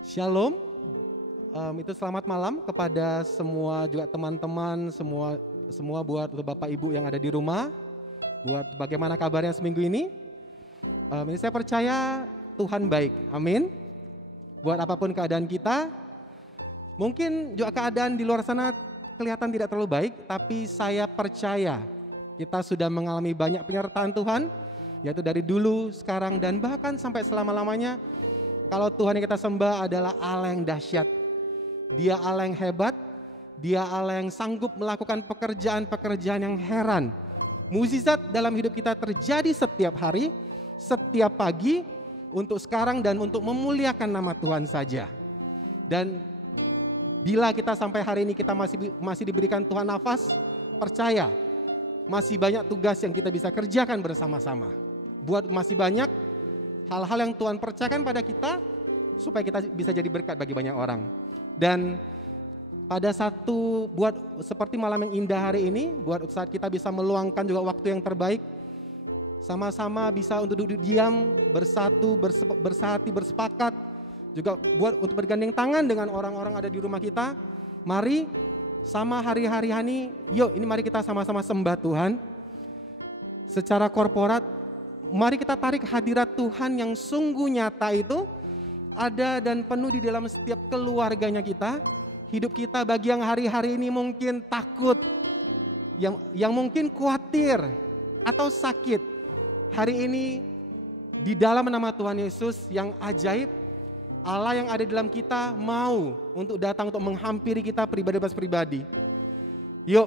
Shalom, itu selamat malam kepada semua juga teman-teman, semua buat Bapak Ibu yang ada di rumah. Buat bagaimana kabarnya seminggu ini? Ini saya percaya Tuhan baik, amin. Buat apapun keadaan kita, mungkin juga keadaan di luar sana kelihatan tidak terlalu baik, tapi saya percaya kita sudah mengalami banyak penyertaan Tuhan, yaitu dari dulu, sekarang, dan bahkan sampai selama-lamanya. Kalau Tuhan yang kita sembah adalah Allah yang dahsyat. Dia Allah yang hebat, Dia Allah yang sanggup melakukan pekerjaan-pekerjaan yang heran. Mukjizat dalam hidup kita terjadi setiap hari, setiap pagi, untuk sekarang dan untuk memuliakan nama Tuhan saja. Dan bila kita sampai hari ini kita masih diberikan Tuhan nafas, percaya masih banyak tugas yang kita bisa kerjakan bersama-sama. Buat masih banyak hal-hal yang Tuhan percayakan pada kita supaya kita bisa jadi berkat bagi banyak orang. Dan pada buat seperti malam yang indah hari ini, buat saat kita bisa meluangkan juga waktu yang terbaik, sama-sama bisa untuk duduk diam, bersatu, bersehati, bersepakat, juga buat untuk bergandeng tangan dengan orang-orang ada di rumah kita. Mari sama hari-hari ini, yuk ini mari kita sama-sama sembah Tuhan. Secara korporat, mari kita tarik hadirat Tuhan yang sungguh nyata itu ada dan penuh di dalam setiap keluarganya kita. Hidup kita bagi yang hari-hari ini mungkin takut, yang mungkin khawatir atau sakit. Hari ini di dalam nama Tuhan Yesus yang ajaib, Allah yang ada di dalam kita mau untuk datang untuk menghampiri kita pribadi. Yuk,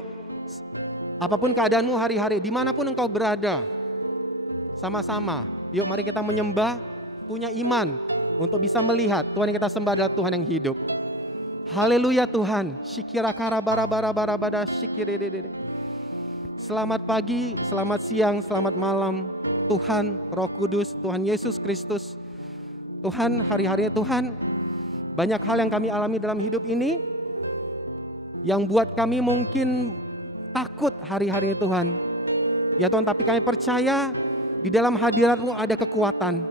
apapun keadaanmu hari-hari, dimanapun engkau berada, sama-sama, yuk mari kita menyembah, punya iman untuk bisa melihat Tuhan yang kita sembah adalah Tuhan yang hidup. Haleluya Tuhan. Selamat pagi, selamat siang, selamat malam Tuhan, Roh Kudus, Tuhan Yesus Kristus. Tuhan, hari-harinya Tuhan, banyak hal yang kami alami dalam hidup ini yang buat kami mungkin takut hari-harinya Tuhan. Ya Tuhan, tapi kami percaya di dalam hadirat-Mu ada kekuatan,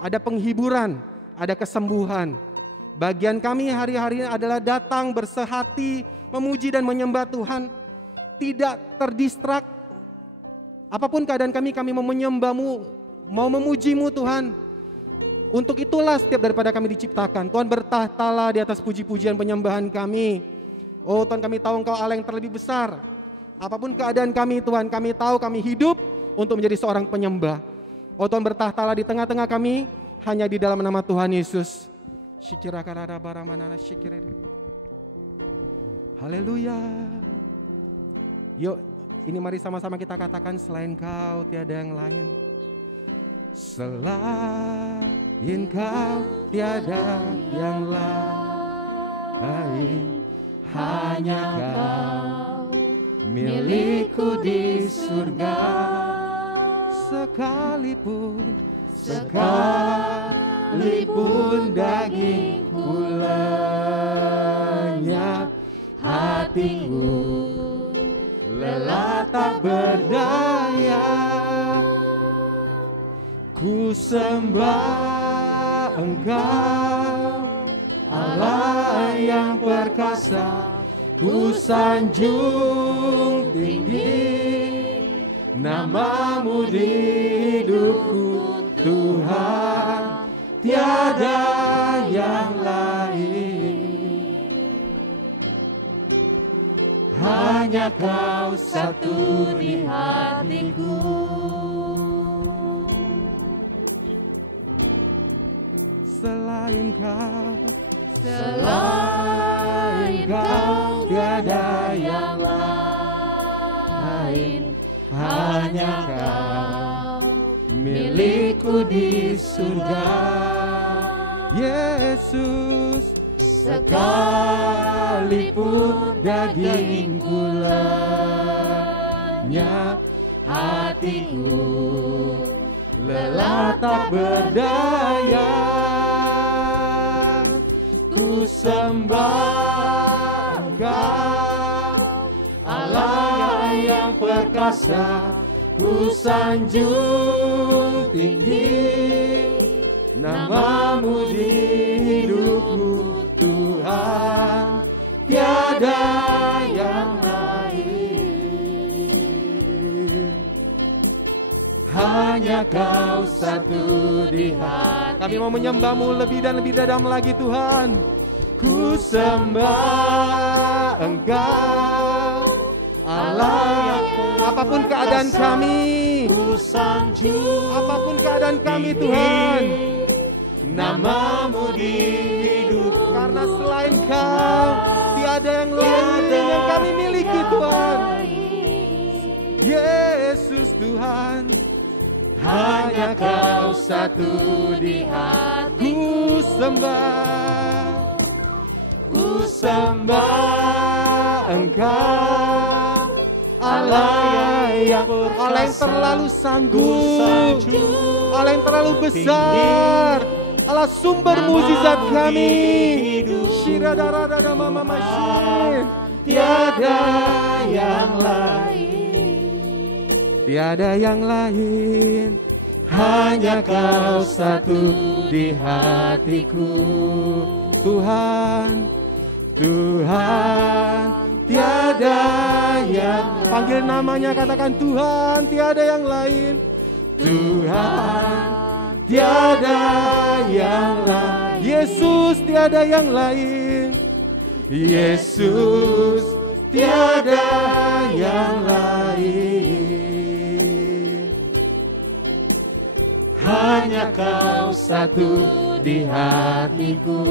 ada penghiburan, ada kesembuhan. Bagian kami hari-hari ini adalah datang bersehati, memuji dan menyembah Tuhan. Tidak terdistrak. Apapun keadaan kami mau menyembah-Mu, mau memuji-Mu Tuhan. Untuk itulah setiap daripada kami diciptakan. Tuhan bertahtalah di atas puji-pujian penyembahan kami. Oh Tuhan, kami tahu Engkau Allah yang terlebih besar. Apapun keadaan kami Tuhan, kami tahu kami hidup untuk menjadi seorang penyembah. Oh Tuhan, bertahtalah di tengah-tengah kami, hanya di dalam nama Tuhan Yesus. Haleluya. Yuk, ini mari sama-sama kita katakan, selain Kau tiada yang lain. Selain Kau tiada yang lain, hanya Kau milikku di surga. Sekalipun dagingku lenyap, hatiku lelah tak berdaya. Ku sembah Engkau, Allah yang perkasa. Ku sanjung tinggi nama-Mu di hidupku Tuhan, tiada yang lain. Hanya Kau satu di hatiku. Selain Kau tiada yang lain. Hanya Kau milikku di surga. Yesus, sekalipun dagingku lenyap, hatiku lelah tak berdaya. Ku sembah Engkau, Allah yang perkasa. Ku sanjung tinggi nama-Mu di hidupku Kau satu di hati. Kami mau menyembah-Mu lebih dan lebih dalam lagi Tuhan. Ku sembah Engkau Allah. Apapun keadaan kami, apapun keadaan kami Tuhan, nama-Mu dihidup. Karena selain Kau tiada yang lain yang kami miliki Tuhan. Yesus Tuhan, hanya Kau satu di hati. Ku sembah Engkau Allah yang terlalu sanggup, Allah yang terlalu besar, Allah sumber mukjizat kami. Tiada yang lain, tiada yang lain, hanya Kau satu di hatiku. Tuhan, Tuhan, tiada yang, panggil namanya, katakan Tuhan, tiada yang lain. Tuhan, tiada yang lain. Yesus, tiada yang lain. Yesus, tiada yang lain. Hanya Kau satu di hatiku.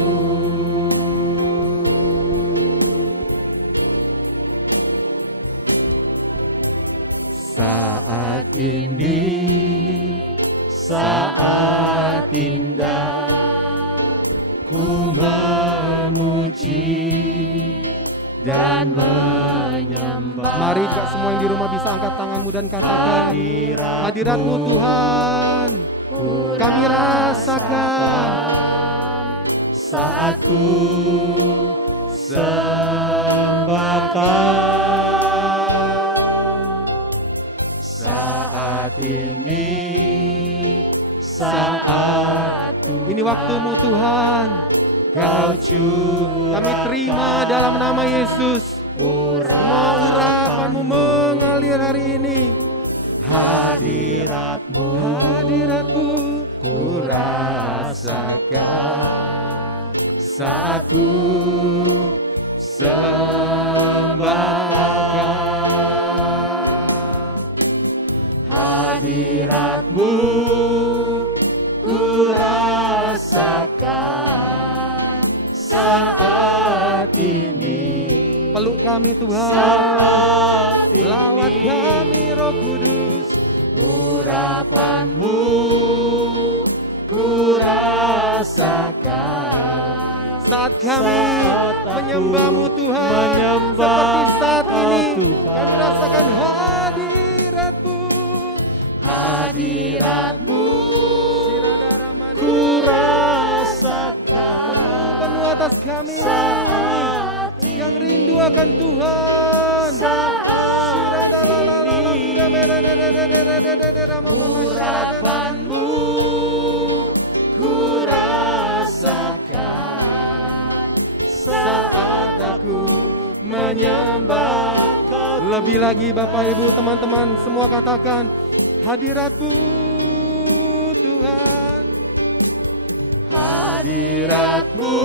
Saat ini, saat indah, ku memuji dan menyembah. Mari juga semua yang di rumah bisa angkat tanganmu dan katakan, hadirat-Mu Tuhan, kami rasakan saat ku sembahkan. Saat ini, saat ini waktu-Mu Tuhan, Kau kami terima dalam nama Yesus. Semua urapan-Mu mengalir hari ini. Hadirat-Mu, hadirat-Mu ku rasakan saat ku sembahkan. Hadirat-Mu ku rasakan saat ini. Peluk kami Tuhan, lawat kami Roh Kudus. Urapan-Mu ku rasakan saat kami menyembah-Mu Tuhan. Seperti saat ini kami rasakan hadirat-Mu. Hadirat-Mu ku rasakan penuh atas kami yang rindu akan Tuhan. Urapan-Mu ku rasakan saat aku menyembah. Lebih lagi Bapak Ibu teman-teman semua katakan, hadirat-Mu Tuhan, hadirat-Mu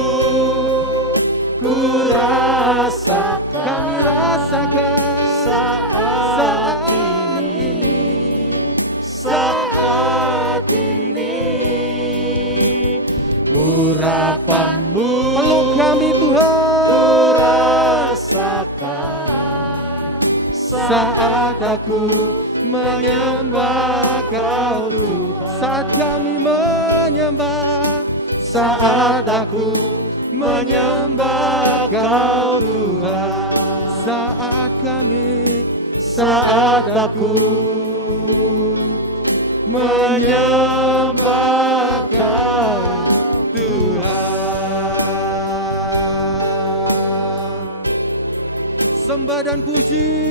ku rasakan, kami rasakan saat ini, saat ini. Urapan-Mu peluk kami Tuhan, ku rasakan saat aku menyembah Kau Tuhan. Saat kami menyembah, saat aku menyembah Kau Tuhan. Saat kami, saat aku menyembah Kau Tuhan. Sembah dan puji,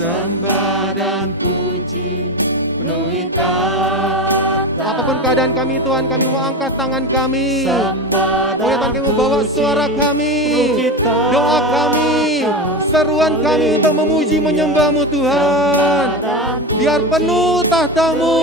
sembah dan puji penuhi tata. Apapun keadaan kami Tuhan, kami mau angkat tangan kami. Sembah Oh ya Tuhan, kami mau bawa puji, suara kami, penuhi doa kami, seruan kami untuk memuji menyembah-Mu Tuhan. Biar penuh tahta-Mu.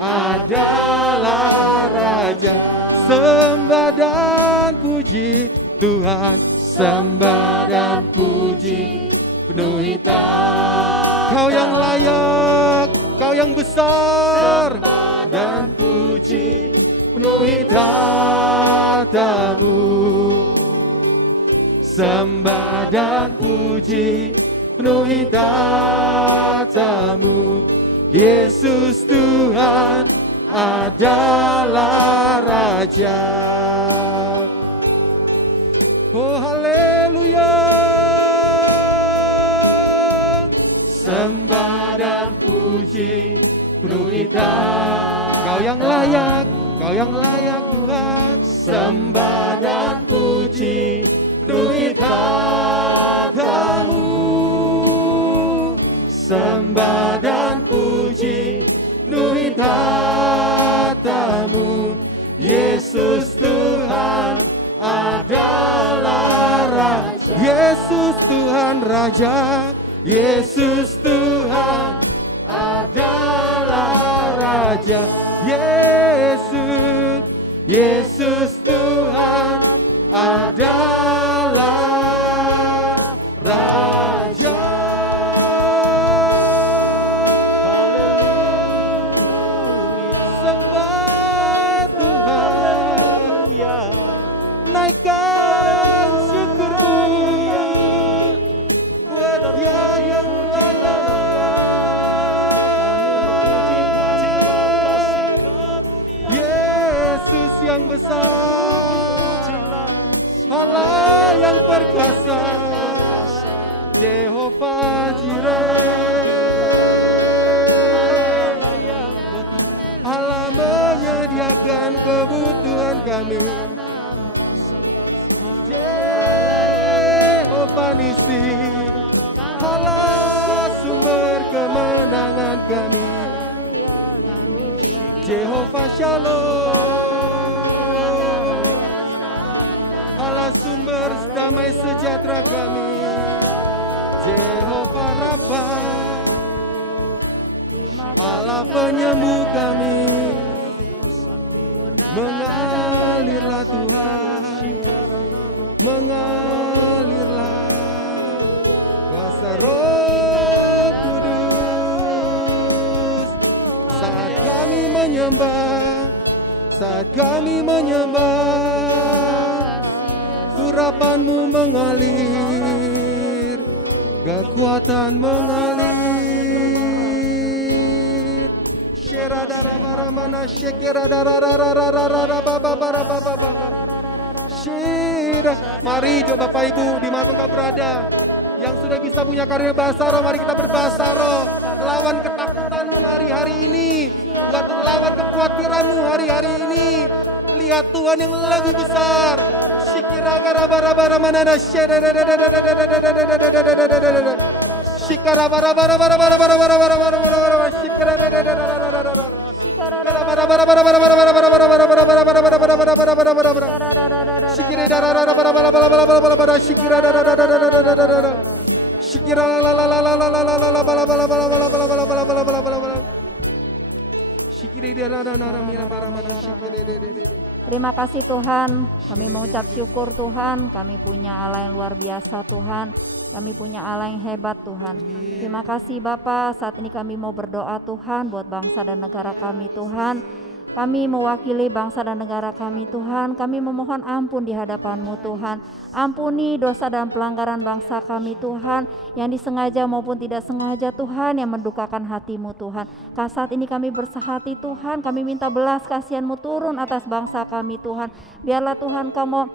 Adalah Raja, sembah dan puji Tuhan, sembah dan puji penuhi tata. Kau yang layak, Kau yang besar, dan puji penuhi tata-Mu. Sembah dan puji penuhi tata-Mu. Yesus Tuhan adalah Raja. Oh haleluya. Sembah dan puji penuhi tata. Kau yang layak, Kau yang layak Tuhan. Sembah dan puji penuhi tata-Mu. Sembah dan puji penuhi tata-Mu. Yesus Tuhan adalah Raja. Yesus Tuhan Raja. Yesus Tuhan adalah Raja. Yesus, Yesus Tuhan adalah Raja. Sembah Tuhan, naikkan syukur-Mu buat Dia yang layak. Yesus yang besar, Allah yang perkasa, Jehovah Jireh, Allah menyediakan kebutuhan kami. Jehovah Nisi, Allah sumber kemenangan kami. Jehovah Shalom, Allah sumber damai sejahtera kami. Jehovah Rafa, Allah penyembuh kami. Mengalirlah Tuhan, mengalirlah kuasa Roh Kudus. Saat kami menyembah, saat kami menyembah, urapan-Mu mengalir, kekuatan mengalir. Mari coba Bapak Ibu dimanapun kau berada, yang sudah bisa punya karir bahasa roh, mari kita berbahasa roh. Lawan ketakutanmu hari-hari ini, buat lawan kekhawatiranmu hari-hari ini. Lihat Tuhan yang lebih besar. Shikira gara bara manana shikara bara bara bara bara bara bara bara bara shikara Terima kasih Tuhan, kami mengucap syukur Tuhan, kami punya Allah yang luar biasa Tuhan, kami punya Allah yang hebat Tuhan. Terima kasih Bapa, saat ini kami mau berdoa Tuhan buat bangsa dan negara kami Tuhan. Kami mewakili bangsa dan negara kami Tuhan, kami memohon ampun di hadapan-Mu Tuhan. Ampuni dosa dan pelanggaran bangsa kami Tuhan, yang disengaja maupun tidak sengaja Tuhan, yang mendukakan hati-Mu Tuhan. Saat ini kami bersahati Tuhan, kami minta belas kasihan-Mu turun atas bangsa kami Tuhan. Biarlah Tuhan Kamu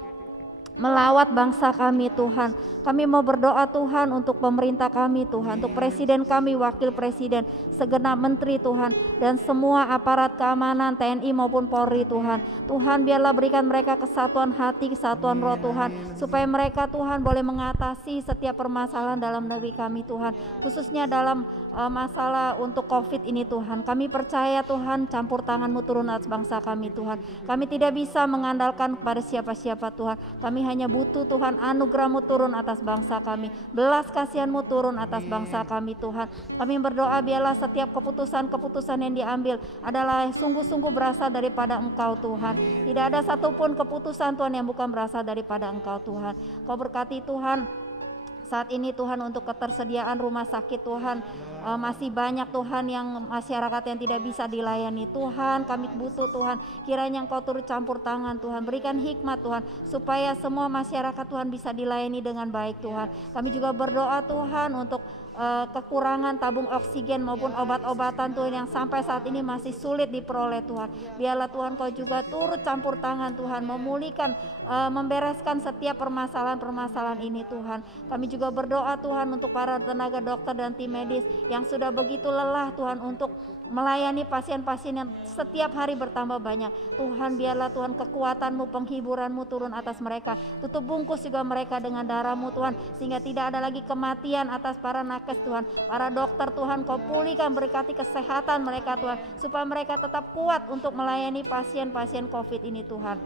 melawat bangsa kami Tuhan. Kami mau berdoa Tuhan untuk pemerintah kami Tuhan, untuk presiden kami, wakil presiden, segenap menteri Tuhan, dan semua aparat keamanan TNI maupun Polri Tuhan. Tuhan biarlah berikan mereka kesatuan hati, kesatuan roh Tuhan, supaya mereka Tuhan boleh mengatasi setiap permasalahan dalam negeri kami Tuhan, khususnya dalam masalah untuk COVID ini Tuhan. Kami percaya Tuhan campur tangan-Mu turun atas bangsa kami Tuhan. Kami tidak bisa mengandalkan kepada siapa-siapa Tuhan. Kami hanya butuh Tuhan anugerah-Mu turun atas bangsa kami, belas kasihan-Mu turun atas bangsa kami Tuhan. Kami berdoa biarlah setiap keputusan-keputusan yang diambil adalah sungguh-sungguh berasal daripada Engkau Tuhan. Tidak ada satupun keputusan Tuhan yang bukan berasal daripada Engkau Tuhan. Kau berkati Tuhan saat ini Tuhan untuk ketersediaan rumah sakit Tuhan, masih banyak Tuhan yang masyarakat yang tidak bisa dilayani Tuhan. Kami butuh Tuhan, kiranya Engkau turut campur tangan Tuhan, berikan hikmat Tuhan, supaya semua masyarakat Tuhan bisa dilayani dengan baik Tuhan. Kami juga berdoa Tuhan untuk kekurangan tabung oksigen maupun obat-obatan Tuhan yang sampai saat ini masih sulit diperoleh Tuhan. Biarlah Tuhan Kau juga turut campur tangan Tuhan, memulihkan, membereskan setiap permasalahan-permasalahan ini Tuhan. Kami juga berdoa Tuhan untuk para tenaga dokter dan tim medis yang sudah begitu lelah Tuhan untuk melayani pasien-pasien yang setiap hari bertambah banyak. Tuhan biarlah Tuhan kekuatan-Mu, penghiburan-Mu turun atas mereka. Tutup bungkus juga mereka dengan darah-Mu Tuhan, sehingga tidak ada lagi kematian atas para nakes Tuhan. Para dokter Tuhan Kau pulihkan, berkati kesehatan mereka Tuhan, supaya mereka tetap kuat untuk melayani pasien-pasien COVID ini Tuhan.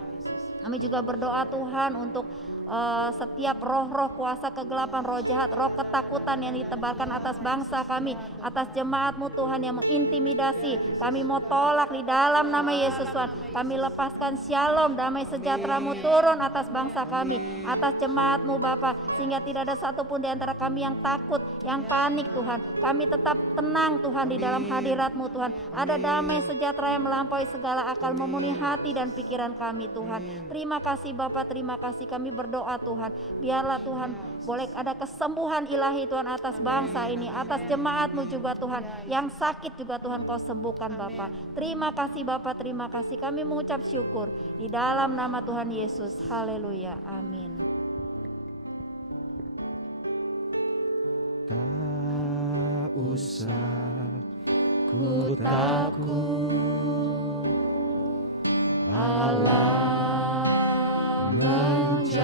Kami juga berdoa Tuhan untuk setiap roh-roh kuasa kegelapan, roh jahat, roh ketakutan yang ditebarkan atas bangsa kami, atas jemaat-Mu Tuhan yang mengintimidasi, kami mau tolak di dalam nama Yesus Tuhan. Kami lepaskan shalom, damai sejahtera-Mu turun atas bangsa kami, atas jemaat-Mu Bapa, sehingga tidak ada satupun di antara kami yang takut, yang panik Tuhan. Kami tetap tenang Tuhan di dalam hadirat-Mu Tuhan. Ada damai sejahtera yang melampaui segala akal, memenuhi hati dan pikiran kami Tuhan. Terima kasih Bapa, terima kasih. Kami berdoa Tuhan, biarlah Tuhan boleh ada kesembuhan ilahi Tuhan atas bangsa ini, atas jemaat-Mu juga Tuhan, yang sakit juga Tuhan Kau sembuhkan Bapa. Terima kasih Bapa, terima kasih. Kami mengucap syukur di dalam nama Tuhan Yesus. Haleluya, amin. Tak usah ku takut, Allah menjagaku.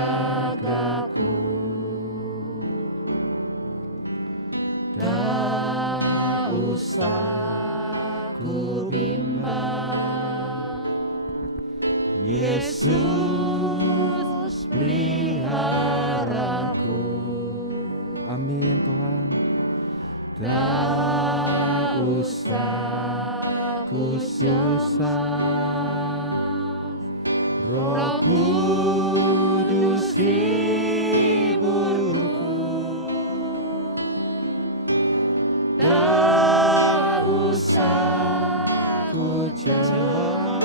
Tak usah ku bimbang, Yesus peliharaku. Amin Tuhan. Tak usah ku susah, Roh Kudus hiburku. Tak usah ku cemas,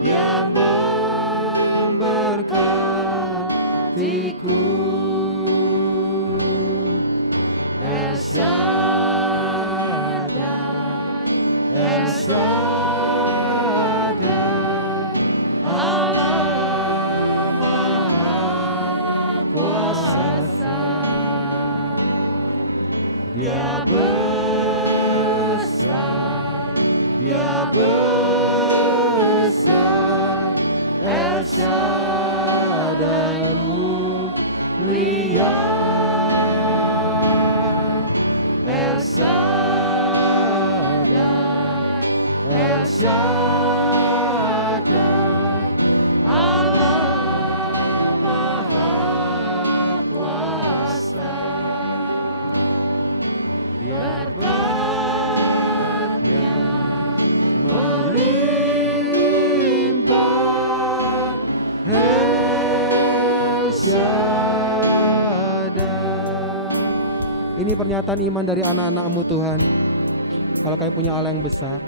yang memberkatiku. El Shaddai, El Shaddai, Allah Maha Kuasa. Dia besar, Dia besar, El Shaddai mulia. El Shaddai, El Shaddai, Allah Maha Kuasa. Berkat-Nya melimpah, El Shaddai. Ini pernyataan iman dari anak-anak-Mu Tuhan. Kalau kami punya Allah yang besar,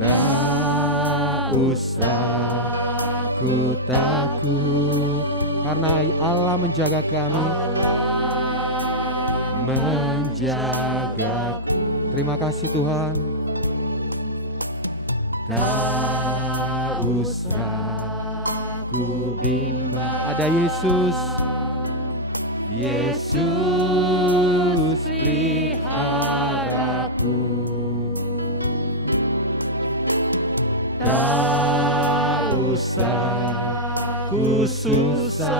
tak usah ku takut, karena Allah menjaga kami, menjagaku. Terima kasih Tuhan. Tak usah Ku bimbang. Ada Yesus. Yesus peliharaku. Tak usah ku susah.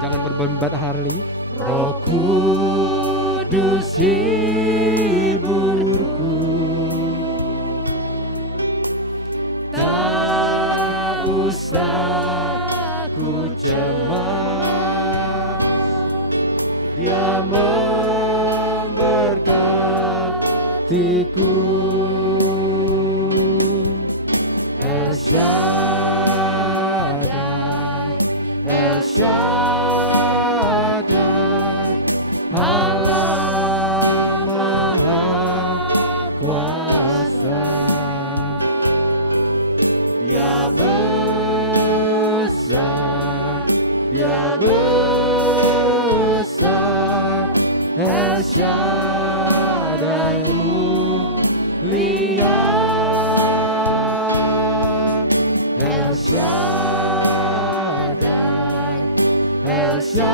Jangan berbeban Harley. Roh Kudus hiburku. Tak usah ku cemas. Dia memberkatiku. El Shaddai, El Shaddai, Allah Maha Kuasa. Dia besar, Dia besar, El Shaddai mulia. El Shaddai, El Shaddai,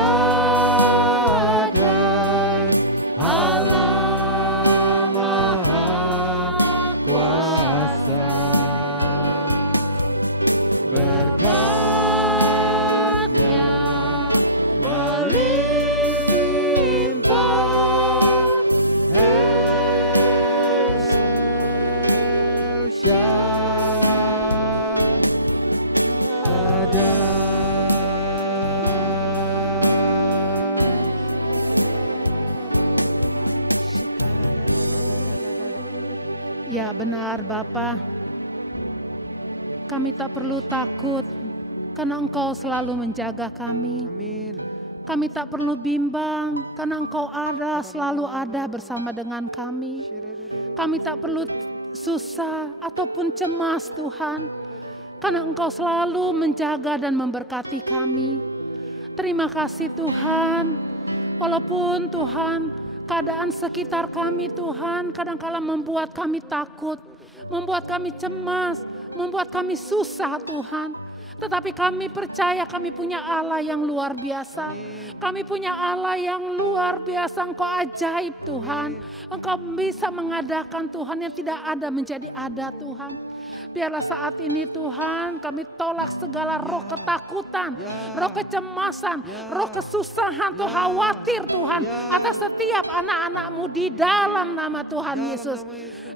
Allah Maha Kuasa. Berkat-Nya melimpah. El Shaddai. Ya benar Bapa, kami tak perlu takut karena Engkau selalu menjaga kami. Amin. Kami tak perlu bimbang karena Engkau selalu ada bersama dengan kami. Kami tak perlu susah ataupun cemas Tuhan, karena Engkau selalu menjaga dan memberkati kami. Terima kasih Tuhan, walaupun Tuhan keadaan sekitar kami Tuhan kadang-kala membuat kami takut, membuat kami cemas, membuat kami susah Tuhan. Tetapi kami percaya kami punya Allah yang luar biasa. Kami punya Allah yang luar biasa. Engkau ajaib Tuhan. Engkau bisa mengadakan Tuhan yang tidak ada menjadi ada Tuhan. Biarlah saat ini Tuhan kami tolak segala roh ketakutan, roh kecemasan, roh kesusahan, Tuhan khawatir Tuhan atas setiap anak-anak-Mu di dalam nama Tuhan Yesus.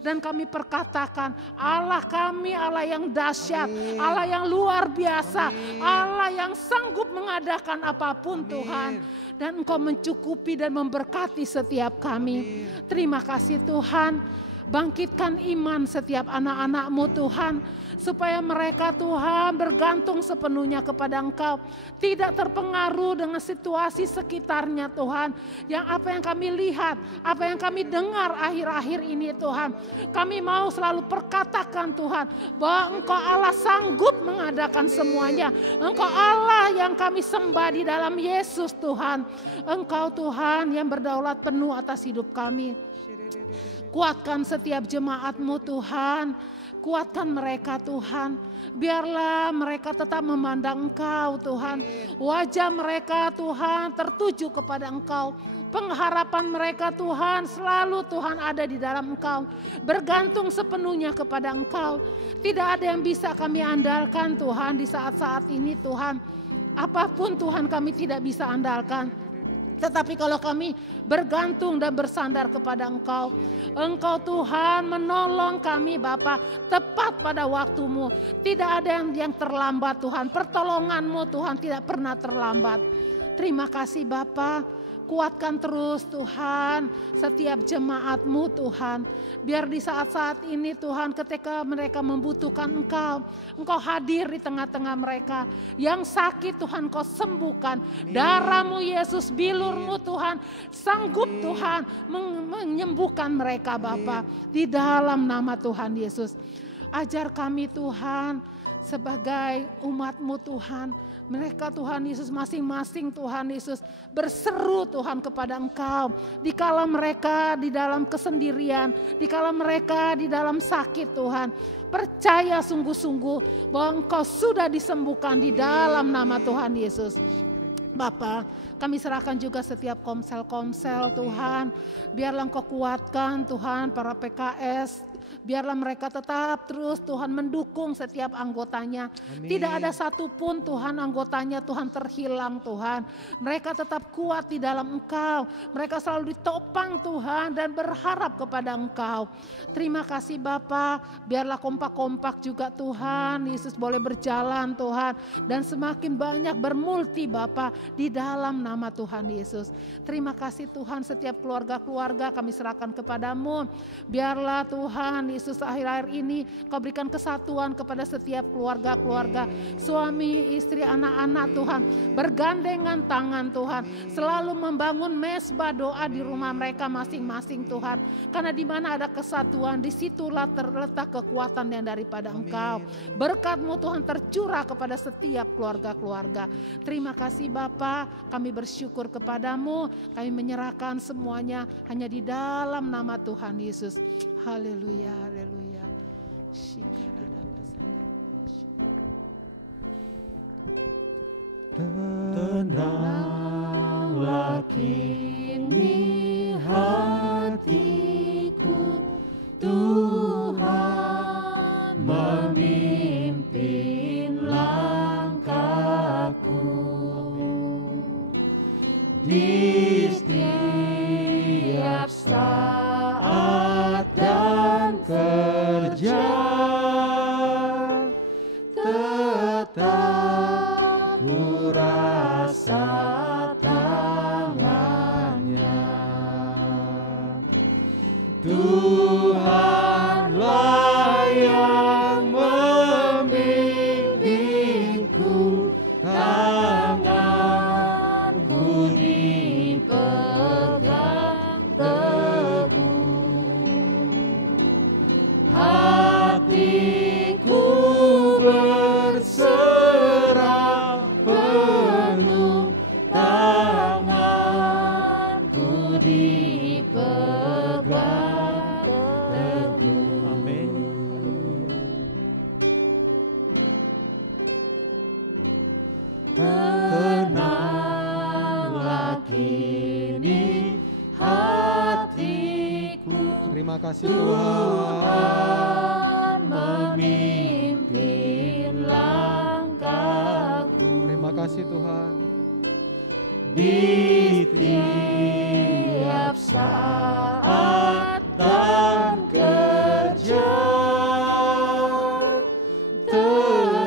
Dan kami perkatakan Allah kami Allah yang dahsyat, Allah yang luar biasa, Allah yang sanggup mengadakan apapun Tuhan. Dan Engkau mencukupi dan memberkati setiap kami. Terima kasih Tuhan. Bangkitkan iman setiap anak-anak-Mu Tuhan, supaya mereka Tuhan bergantung sepenuhnya kepada Engkau, tidak terpengaruh dengan situasi sekitarnya Tuhan. Yang apa yang kami lihat, apa yang kami dengar akhir-akhir ini Tuhan, kami mau selalu perkatakan Tuhan, bahwa Engkau Allah sanggup mengadakan semuanya. Engkau Allah yang kami sembah di dalam Yesus Tuhan. Engkau Tuhan yang berdaulat penuh atas hidup kami. Kuatkan setiap jemaat-Mu Tuhan, kuatkan mereka Tuhan. Biarlah mereka tetap memandang Engkau Tuhan. Wajah mereka Tuhan tertuju kepada Engkau. Pengharapan mereka Tuhan selalu Tuhan ada di dalam Engkau. Bergantung sepenuhnya kepada Engkau. Tidak ada yang bisa kami andalkan Tuhan di saat-saat ini Tuhan. Apapun Tuhan kami tidak bisa andalkan. Tetapi kalau kami bergantung dan bersandar kepada Engkau, Engkau Tuhan menolong kami Bapa tepat pada waktu-Mu. Tidak ada yang terlambat Tuhan, pertolongan-Mu Tuhan tidak pernah terlambat. Terima kasih Bapa. Kuatkan terus Tuhan setiap jemaat-Mu Tuhan. Biar di saat-saat ini Tuhan ketika mereka membutuhkan Engkau, Engkau hadir di tengah-tengah mereka. Yang sakit Tuhan Kau sembuhkan. Darah-Mu Yesus, bilur-Mu Tuhan sanggup Tuhan menyembuhkan mereka Bapa. Di dalam nama Tuhan Yesus. Ajar kami Tuhan sebagai umat-Mu Tuhan. Mereka Tuhan Yesus masing-masing Tuhan Yesus berseru Tuhan kepada Engkau. Dikala mereka di dalam kesendirian, dikala mereka di dalam sakit Tuhan. Percaya sungguh-sungguh bahwa Engkau sudah disembuhkan di dalam nama Tuhan Yesus. Bapa, kami serahkan juga setiap komsel-komsel Tuhan. Biarlah Engkau kuatkan Tuhan para PKS. Biarlah mereka tetap terus Tuhan mendukung setiap anggotanya. Amin. Tidak ada satupun Tuhan anggotanya Tuhan terhilang Tuhan. Mereka tetap kuat di dalam Engkau. Mereka selalu ditopang Tuhan dan berharap kepada Engkau. Terima kasih Bapa. Biarlah kompak-kompak juga Tuhan. Yesus boleh berjalan Tuhan. Dan semakin banyak bermulti Bapa di dalam nama Tuhan Yesus. Terima kasih Tuhan, setiap keluarga-keluarga kami serahkan kepadamu. Biarlah Tuhan Yesus akhir-akhir ini Kau berikan kesatuan kepada setiap keluarga-keluarga. Suami, istri, anak-anak Tuhan. Bergandengan tangan Tuhan. Selalu membangun mesbah doa di rumah mereka masing-masing Tuhan. Karena di mana ada kesatuan, disitulah terletak kekuatan yang daripada Engkau. Berkat-Mu Tuhan tercurah kepada setiap keluarga-keluarga. Terima kasih Bapa, kami bersyukur kepadamu. Kami menyerahkan semuanya hanya di dalam nama Tuhan Yesus. Haleluya, haleluya. Tenanglah kini hatiku, Tuhan memimpin langkahku. Di setiap saat dan kerja, tetap ku rasa tangannya. Tuhanlah yang membimbingku, tanganku dipegang teguh. Hatiku berserah penuh, tanganku dipegang teguh. Amin. Tenanglah kini hatiku, Terima kasih Tuhan. Tuhan memimpin langkahku. Terima kasih Tuhan. Di tiap saat dan kerja,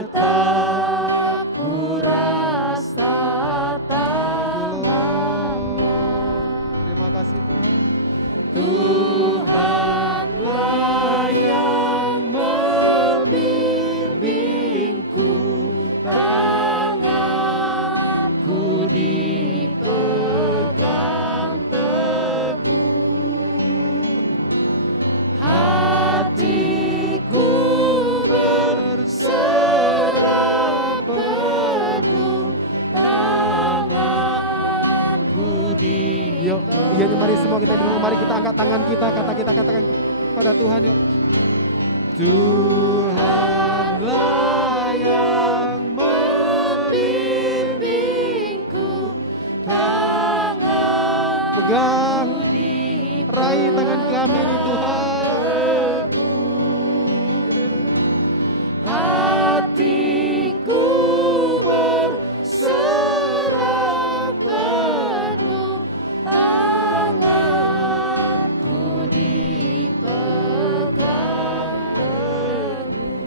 tetap ku rasa tangannya. Terima kasih Tuhan. Tuhanlah yang membimbingku, tanganku dipegang teguh. Hatiku berserah penuh, tanganku Yuk, iya mari semua kita di rumah, mari kita angkat tangan kita, katakan pada Tuhan yuk. Tuhanlah yang membimbingku, tanganku Pegang, dipegang raih tangan kami ini Tuhan. Hatiku berserah penuh, tanganku dipegang teguh.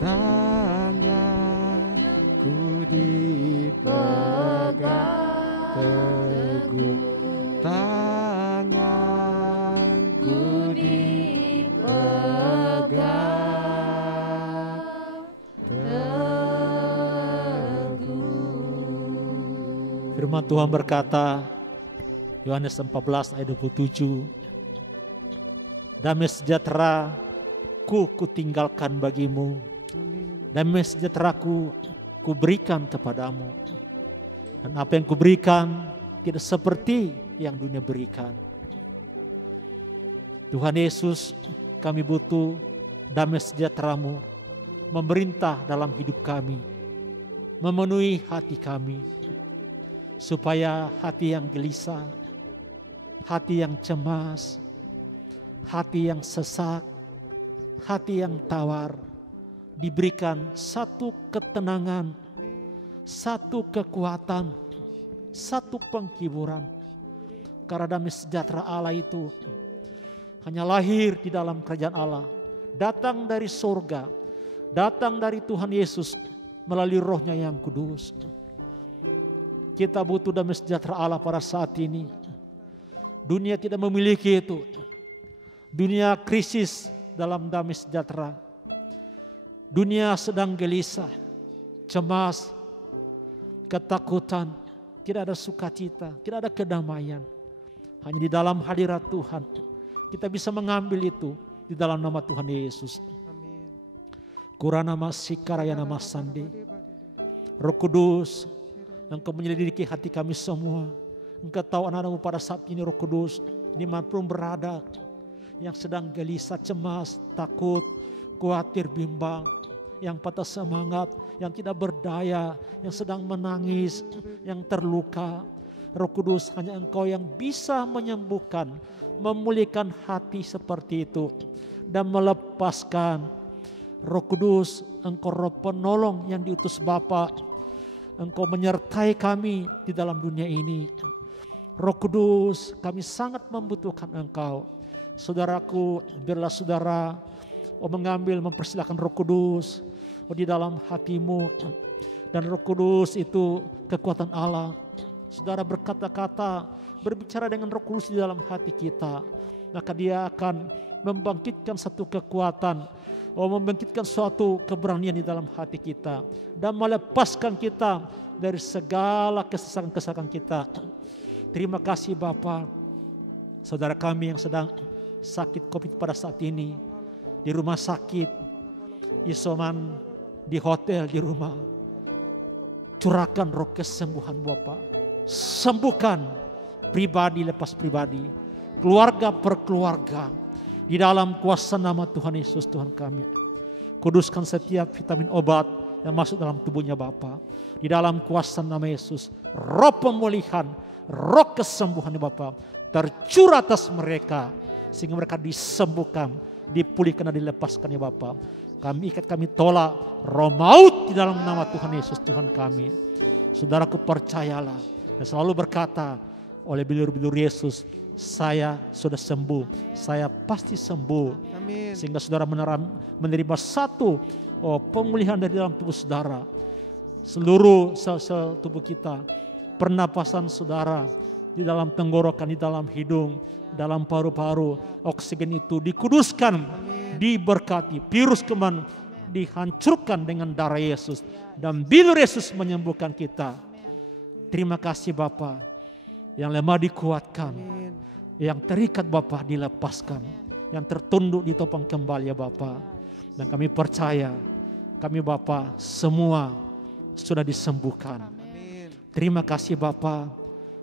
Tanganku dipegang teguh. Tanganku dipegang teguh. Firman Tuhan berkata, Yohanes 14 ayat 27, damai sejahtera ku tinggalkan bagimu, Damai sejahtera-Ku kuberikan kepadamu. Dan apa yang kuberikan tidak seperti yang dunia berikan. Tuhan Yesus, kami butuh damai sejahtera-Mu memerintah dalam hidup kami, memenuhi hati kami, supaya hati yang gelisah, hati yang cemas, hati yang sesak, hati yang tawar, diberikan satu ketenangan, satu kekuatan, satu penghiburan. Karena damai sejahtera Allah itu hanya lahir di dalam kerajaan Allah, datang dari surga, datang dari Tuhan Yesus melalui Roh-Nya yang kudus. Kita butuh damai sejahtera Allah pada saat ini. Dunia tidak memiliki itu. Dunia krisis dalam damai sejahtera. Dunia sedang gelisah, cemas, ketakutan, tidak ada sukacita, tidak ada kedamaian. Hanya di dalam hadirat Tuhan kita bisa mengambil itu di dalam nama Tuhan Yesus. Kurana Masikara nama Sandi. Roh Kudus, Engkau menyelidiki hati kami semua. Engkau tahu anak-anakmu pada saat ini, Roh Kudus, dimanapun berada, yang sedang gelisah, cemas, takut, khawatir, bimbang, yang patah semangat, yang tidak berdaya, yang sedang menangis, yang terluka. Roh Kudus, hanya Engkau yang bisa menyembuhkan, memulihkan hati seperti itu dan melepaskan. Roh Kudus, Engkau Roh Penolong yang diutus Bapa. Engkau menyertai kami di dalam dunia ini. Roh Kudus, kami sangat membutuhkan Engkau. Saudaraku, biarlah saudara mengambil, mempersilakan Roh Kudus di dalam hatimu. Dan Roh Kudus itu kekuatan Allah. Saudara berkata-kata, berbicara dengan Roh Kudus di dalam hati kita, maka Dia akan membangkitkan satu kekuatan, membangkitkan suatu keberanian di dalam hati kita dan melepaskan kita dari segala kesesakan-kesesakan kita. Terima kasih Bapa. Saudara kami yang sedang sakit COVID pada saat ini, di rumah sakit, isoman, di hotel, di rumah, curahkan roh kesembuhan Bapa. Sembuhkan pribadi lepas pribadi, keluarga per keluarga, di dalam kuasa nama Tuhan Yesus Tuhan kami. Kuduskan setiap vitamin obat yang masuk dalam tubuhnya Bapa. Di dalam kuasa nama Yesus, roh pemulihan, roh kesembuhan Bapa tercurah atas mereka, sehingga mereka disembuhkan, dipulihkan dan dilepaskan ya Bapa. Kami ikat, kami tolak roh maut di dalam nama Tuhan Yesus Tuhan kami. Saudaraku percayalah dan selalu berkata oleh bilur-bilur Yesus, saya sudah sembuh, saya pasti sembuh. Amin. Sehingga saudara menerima satu pemulihan dari dalam tubuh saudara. Seluruh sel-sel tubuh kita, pernapasan saudara, di dalam tenggorokan, di dalam hidung, dalam paru-paru, oksigen itu dikuduskan, diberkati, virus kuman dihancurkan dengan darah Yesus, dan bilur Yesus menyembuhkan kita. Terima kasih Bapa, yang lemah dikuatkan, yang terikat Bapa dilepaskan, yang tertunduk ditopang kembali ya Bapa. Dan kami percaya, kami Bapa semua sudah disembuhkan. Terima kasih Bapa,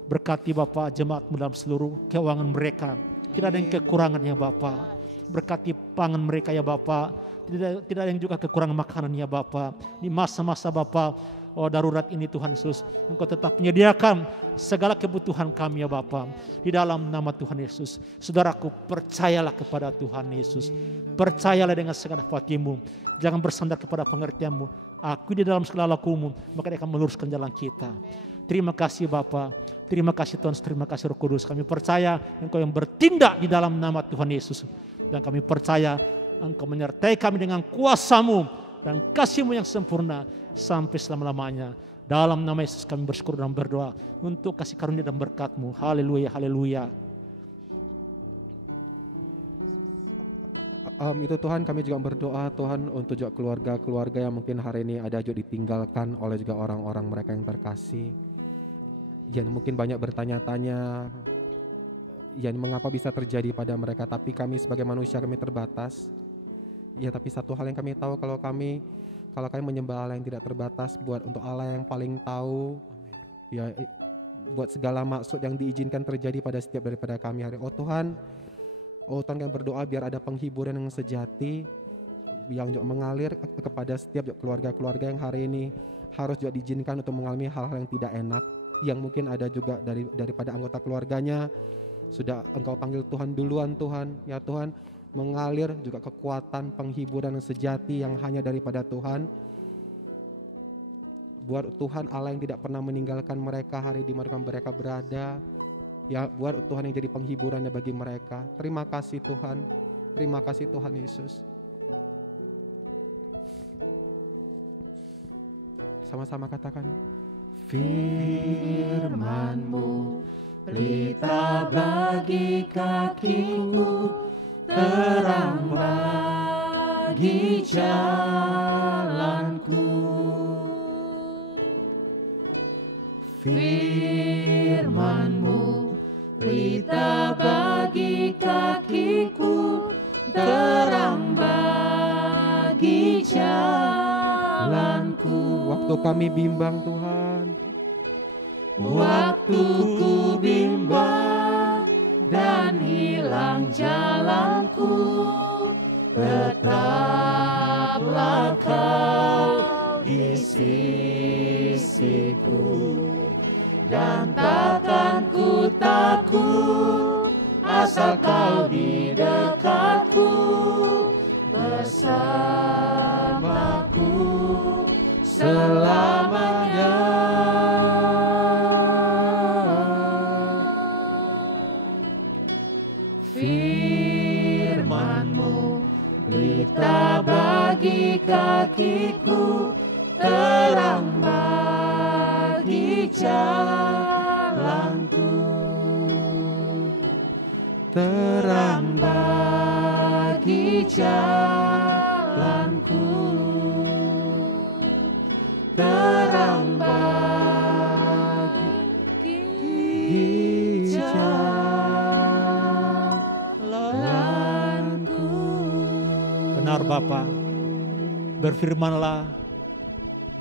berkati Bapa jemaat dalam seluruh keuangan mereka. Tidak ada yang kekurangan ya Bapa. Berkati pangan mereka ya Bapa. Tidak ada yang juga kekurangan makanan ya Bapa. Di masa-masa Bapa darurat ini Tuhan Yesus, Engkau tetap menyediakan segala kebutuhan kami ya Bapa. Di dalam nama Tuhan Yesus. Saudaraku, percayalah kepada Tuhan Yesus. Percayalah dengan segenap hatimu. Jangan bersandar kepada pengertianmu. Aku di dalam segala lakumu, maka Dia akan meluruskan jalan kita. Terima kasih Bapa. Terima kasih Tuhan, terima kasih Roh Kudus. Kami percaya Engkau yang bertindak di dalam nama Tuhan Yesus. Dan kami percaya Engkau menyertai kami dengan kuasa-Mu dan kasih-Mu yang sempurna sampai selama-lamanya. Dalam nama Yesus kami bersyukur dan berdoa untuk kasih karunia dan berkat-Mu. Haleluya, haleluya. Itu Tuhan, kami juga berdoa Tuhan untuk juga keluarga-keluarga yang mungkin hari ini ada juga ditinggalkan oleh juga orang-orang mereka yang terkasih. Ya mungkin banyak bertanya-tanya, ya mengapa bisa terjadi pada mereka, tapi kami sebagai manusia kami terbatas. Ya tapi satu hal yang kami tahu, kalau kami kalau kami menyembah Allah yang tidak terbatas, buat untuk Allah yang paling tahu, ya buat segala maksud yang diizinkan terjadi pada setiap daripada kami hari. Oh Tuhan kami berdoa biar ada penghiburan yang sejati yang juga mengalir kepada setiap keluarga-keluarga yang hari ini harus juga diizinkan untuk mengalami hal-hal yang tidak enak, yang mungkin ada juga daripada anggota keluarganya sudah Engkau panggil Tuhan duluan Tuhan. Ya Tuhan, mengalir juga kekuatan penghiburan yang sejati yang hanya daripada Tuhan. Buat Tuhan Allah yang tidak pernah meninggalkan mereka hari di mana mereka berada. Ya buat Tuhan yang jadi penghiburannya bagi mereka. Terima kasih Tuhan. Terima kasih Tuhan Yesus. Sama-sama katakan. Firman-Mu pelita bagi kakiku, terang bagi jalanku. Firman-Mu pelita bagi kakiku, terang bagi jalanku. Waktu kami bimbang Tuhan, waktu ku bimbang dan hilang jalanku, tetaplah Kau di sisiku, dan takkan ku takut asal Kau di dekatku, bersamaku selamanya. Firman-Mu pelita bagi kakiku, terang bagi jalanku, terang bagi jalanku, terang bagi jalanku. Benar Bapa, berfirmanlah,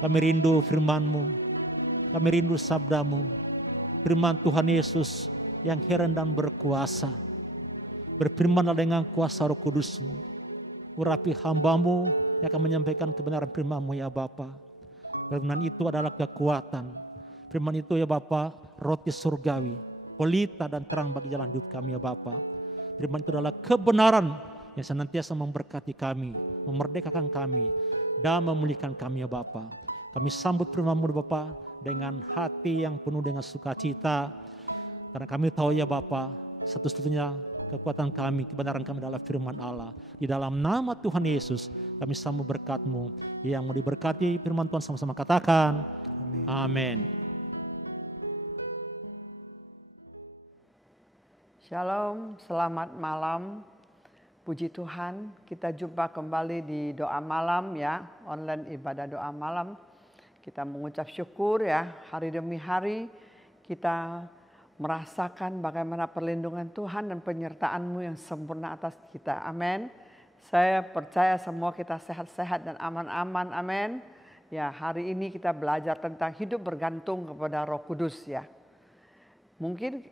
kami rindu firman-Mu, kami rindu sabda-Mu, firman Tuhan Yesus yang heran dan berkuasa. Berfirmanlah dengan kuasa Roh Kudus-Mu, urapi hamba-Mu yang akan menyampaikan kebenaran firman-Mu ya Bapa. Firman itu adalah kekuatan, firman itu ya Bapa, roti surgawi, pelita dan terang bagi jalan hidup kami ya Bapa. Firman itu adalah kebenaran yang senantiasa memberkati kami, memerdekakan kami, dan memulihkan kami ya Bapa. Kami sambut firman-Mu Bapa dengan hati yang penuh dengan sukacita, karena kami tahu ya Bapa, satu-satunya kekuatan kami, kebenaran kami adalah firman Allah. Di dalam nama Tuhan Yesus kami sambut berkat-Mu. Yang mau diberkati firman Tuhan sama-sama katakan amin. Shalom, selamat malam. Puji Tuhan, kita jumpa kembali di doa malam ya, online ibadah doa malam. Kita mengucap syukur ya, hari demi hari kita merasakan bagaimana perlindungan Tuhan dan penyertaan-Mu yang sempurna atas kita. Amin. Saya percaya semua kita sehat-sehat dan aman-aman. Amin. Ya, hari ini kita belajar tentang hidup bergantung kepada Roh Kudus ya. Mungkin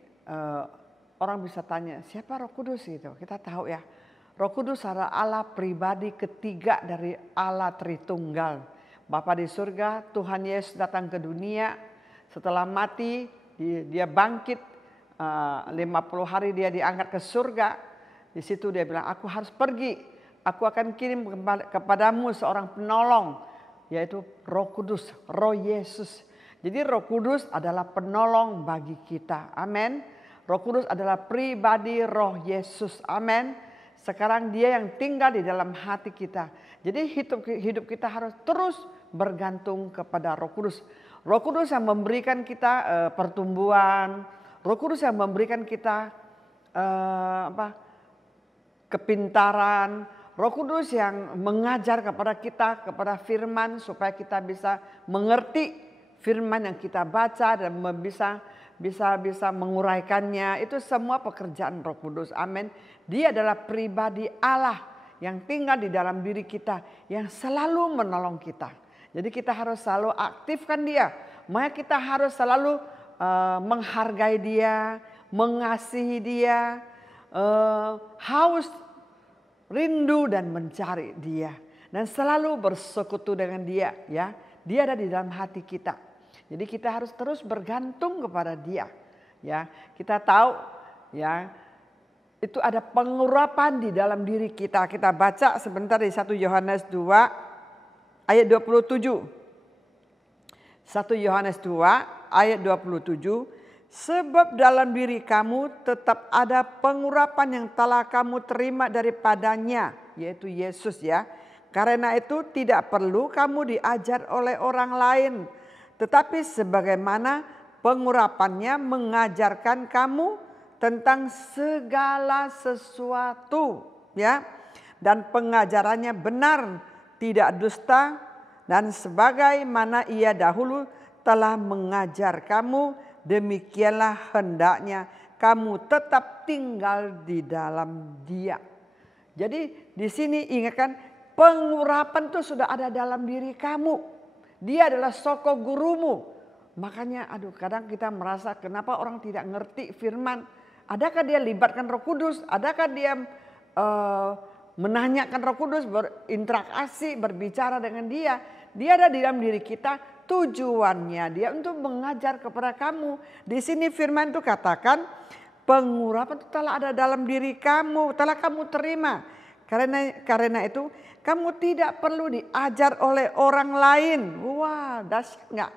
orang bisa tanya, siapa Roh Kudus itu? Kita tahu ya, Roh Kudus adalah Allah pribadi ketiga dari Allah Tritunggal. Bapa di surga, Tuhan Yesus datang ke dunia, setelah mati dia bangkit, 50 hari dia diangkat ke surga. Di situ dia bilang, aku harus pergi, aku akan kirim kepadamu seorang penolong, yaitu Roh Kudus, Roh Yesus. Jadi Roh Kudus adalah penolong bagi kita. Amin. Roh Kudus adalah pribadi Roh Yesus. Amin. Sekarang dia yang tinggal di dalam hati kita. Jadi hidup kita harus terus bergantung kepada Roh Kudus. Roh Kudus yang memberikan kita pertumbuhan. Roh Kudus yang memberikan kita kepintaran. Roh Kudus yang mengajar kepada kita, kepada firman, supaya kita bisa mengerti firman yang kita baca dan bisa menguraikannya. Itu semua pekerjaan Roh Kudus. Amin. Dia adalah pribadi Allah yang tinggal di dalam diri kita, yang selalu menolong kita. Jadi kita harus selalu aktifkan dia. Makanya kita harus selalu menghargai dia, mengasihi dia, haus, rindu dan mencari dia. Dan selalu bersekutu dengan dia, ya. Dia ada di dalam hati kita. Jadi kita harus terus bergantung kepada dia. Ya, kita tahu ya itu ada pengurapan di dalam diri kita. Kita baca sebentar di 1 Yohanes 2 ayat 27. 1 Yohanes 2 ayat 27. Sebab dalam diri kamu tetap ada pengurapan yang telah kamu terima daripadanya, yaitu Yesus ya. Karena itu tidak perlu kamu diajar oleh orang lain, tetapi sebagaimana pengurapannya mengajarkan kamu tentang segala sesuatu ya, dan pengajarannya benar, tidak dusta, dan sebagaimana ia dahulu telah mengajar kamu, demikianlah hendaknya kamu tetap tinggal di dalam dia. Jadi di sini ingatkan, pengurapan itu sudah ada dalam diri kamu. Dia adalah soko gurumu. Makanya kadang kita merasa kenapa orang tidak ngerti firman. Adakah dia libatkan Roh Kudus? Adakah dia menanyakan Roh Kudus, berinteraksi, berbicara dengan dia? Dia ada di dalam diri kita, tujuannya dia untuk mengajar kepada kamu. Di sini firman itu katakan pengurapan itu telah ada dalam diri kamu, telah kamu terima. Karena itu kamu tidak perlu diajar oleh orang lain. Wah, dahsyat enggak?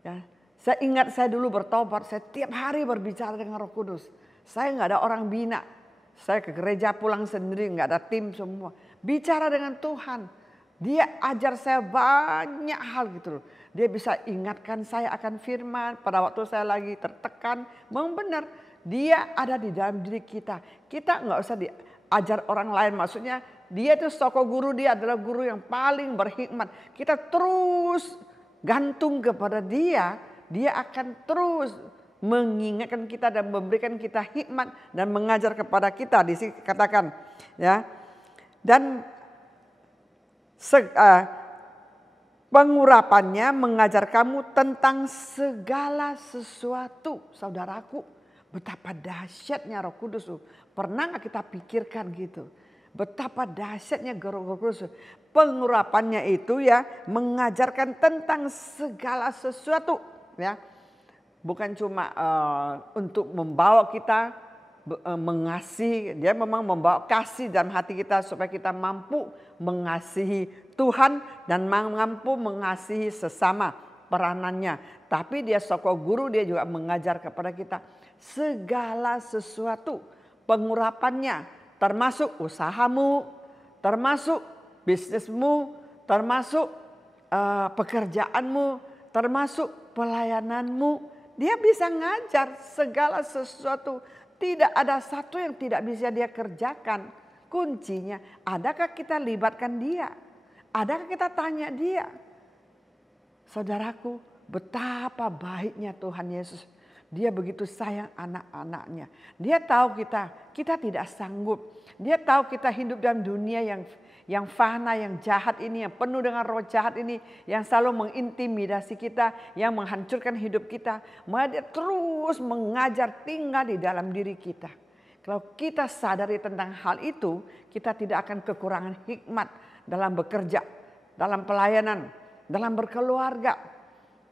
Ya, saya ingat saya dulu bertobat, saya tiap hari berbicara dengan Roh Kudus. Saya nggak ada orang bina, saya ke gereja pulang sendiri, nggak ada tim semua. Bicara dengan Tuhan, dia ajar saya banyak hal gitu loh. Dia bisa ingatkan saya akan firman pada waktu saya lagi tertekan. Memang benar, dia ada di dalam diri kita. Kita nggak usah diajar orang lain, maksudnya dia itu soko guru, dia adalah guru yang paling berhikmat. Kita terus gantung kepada dia, dia akan terus mengingatkan kita dan memberikan kita hikmat dan mengajar kepada kita. Di sini katakan ya. Dan pengurapannya mengajar kamu tentang segala sesuatu. Saudaraku, betapa dahsyatnya Roh Kudus. Pernah gak kita pikirkan gitu? Betapa dahsyatnya Roh Kudus. Pengurapannya itu ya mengajarkan tentang segala sesuatu ya. Bukan cuma untuk membawa kita mengasihi, dia memang membawa kasih dalam hati kita supaya kita mampu mengasihi Tuhan dan mampu mengasihi sesama peranannya. Tapi dia soko guru, dia juga mengajar kepada kita segala sesuatu. Pengurapannya termasuk usahamu, termasuk bisnismu, termasuk pekerjaanmu, termasuk pelayananmu. Dia bisa ngajar segala sesuatu. Tidak ada satu yang tidak bisa dia kerjakan. Kuncinya, adakah kita libatkan dia? Adakah kita tanya dia? Saudaraku, betapa baiknya Tuhan Yesus. Dia begitu sayang anak-anaknya. Dia tahu kita tidak sanggup. Dia tahu kita hidup dalam dunia yang fana, yang jahat ini, yang penuh dengan roh jahat ini, yang selalu mengintimidasi kita, yang menghancurkan hidup kita. Maka dia terus mengajar tinggal di dalam diri kita. Kalau kita sadari tentang hal itu, kita tidak akan kekurangan hikmat dalam bekerja, dalam pelayanan, dalam berkeluarga,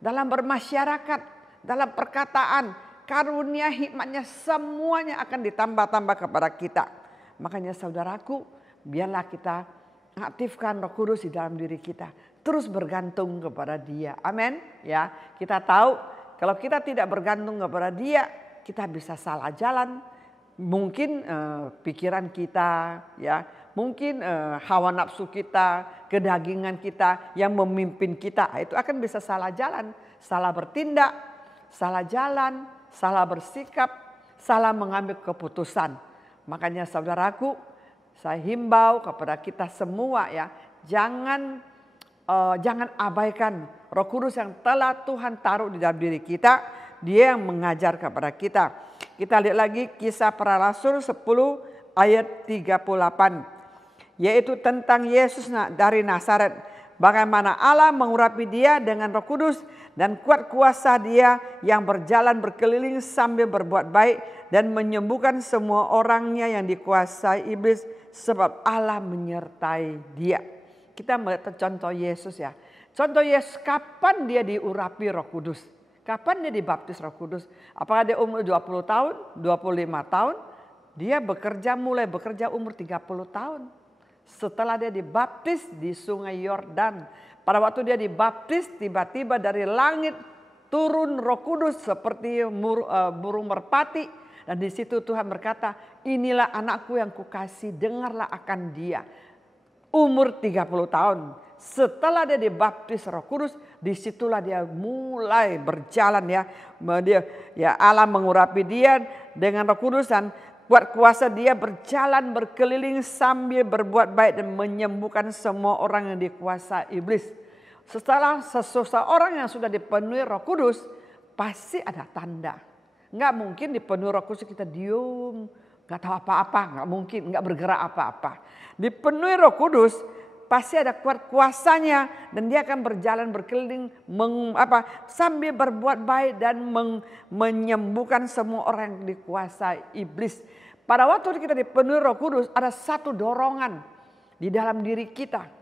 dalam bermasyarakat, dalam perkataan. Karunia hikmatnya semuanya akan ditambah-tambah kepada kita. Makanya saudaraku, biarlah kita aktifkan Roh Kudus di dalam diri kita. Terus bergantung kepada dia. Amin. Ya, kita tahu kalau kita tidak bergantung kepada dia, kita bisa salah jalan. Mungkin pikiran kita, ya, mungkin hawa nafsu kita, kedagingan kita yang memimpin kita, itu akan bisa salah jalan, salah bertindak, salah jalan, salah bersikap, salah mengambil keputusan. Makanya saudaraku, saya himbau kepada kita semua ya, jangan abaikan Roh Kudus yang telah Tuhan taruh di dalam diri kita. Dia yang mengajar kepada kita. Kita lihat lagi Kisah Para Rasul 10 ayat 38. yaitu tentang Yesus dari Nazaret. Bagaimana Allah mengurapi dia dengan Roh Kudus dan kuat kuasa dia yang berjalan berkeliling sambil berbuat baik dan menyembuhkan semua orangnya yang dikuasai iblis sebab Allah menyertai dia. Kita melihat contoh Yesus ya. Contoh Yesus, kapan dia diurapi Roh Kudus? Kapan dia dibaptis Roh Kudus? Apakah dia umur 20 tahun, 25 tahun? Dia mulai bekerja umur 30 tahun. Setelah dia dibaptis di sungai Yordan. Pada waktu dia dibaptis, tiba-tiba dari langit turun Roh Kudus seperti burung merpati. Dan di situ Tuhan berkata, inilah anakku yang kukasih, dengarlah akan dia. Umur 30 tahun. Setelah dia dibaptis Roh Kudus, disitulah dia mulai berjalan ya. Allah mengurapi dia dengan Roh Kudus dan kuat kuasa dia berjalan berkeliling sambil berbuat baik dan menyembuhkan semua orang yang dikuasai iblis. Setelah seseorang yang sudah dipenuhi Roh Kudus, pasti ada tanda. Enggak mungkin dipenuhi Roh Kudus kita diem, enggak tahu apa-apa, enggak mungkin, enggak bergerak apa-apa. Dipenuhi Roh Kudus, pasti ada kuat kuasanya dan dia akan berjalan berkeliling sambil berbuat baik dan menyembuhkan semua orang yang dikuasai iblis. Pada waktu kita dipenuhi Roh Kudus ada satu dorongan di dalam diri kita.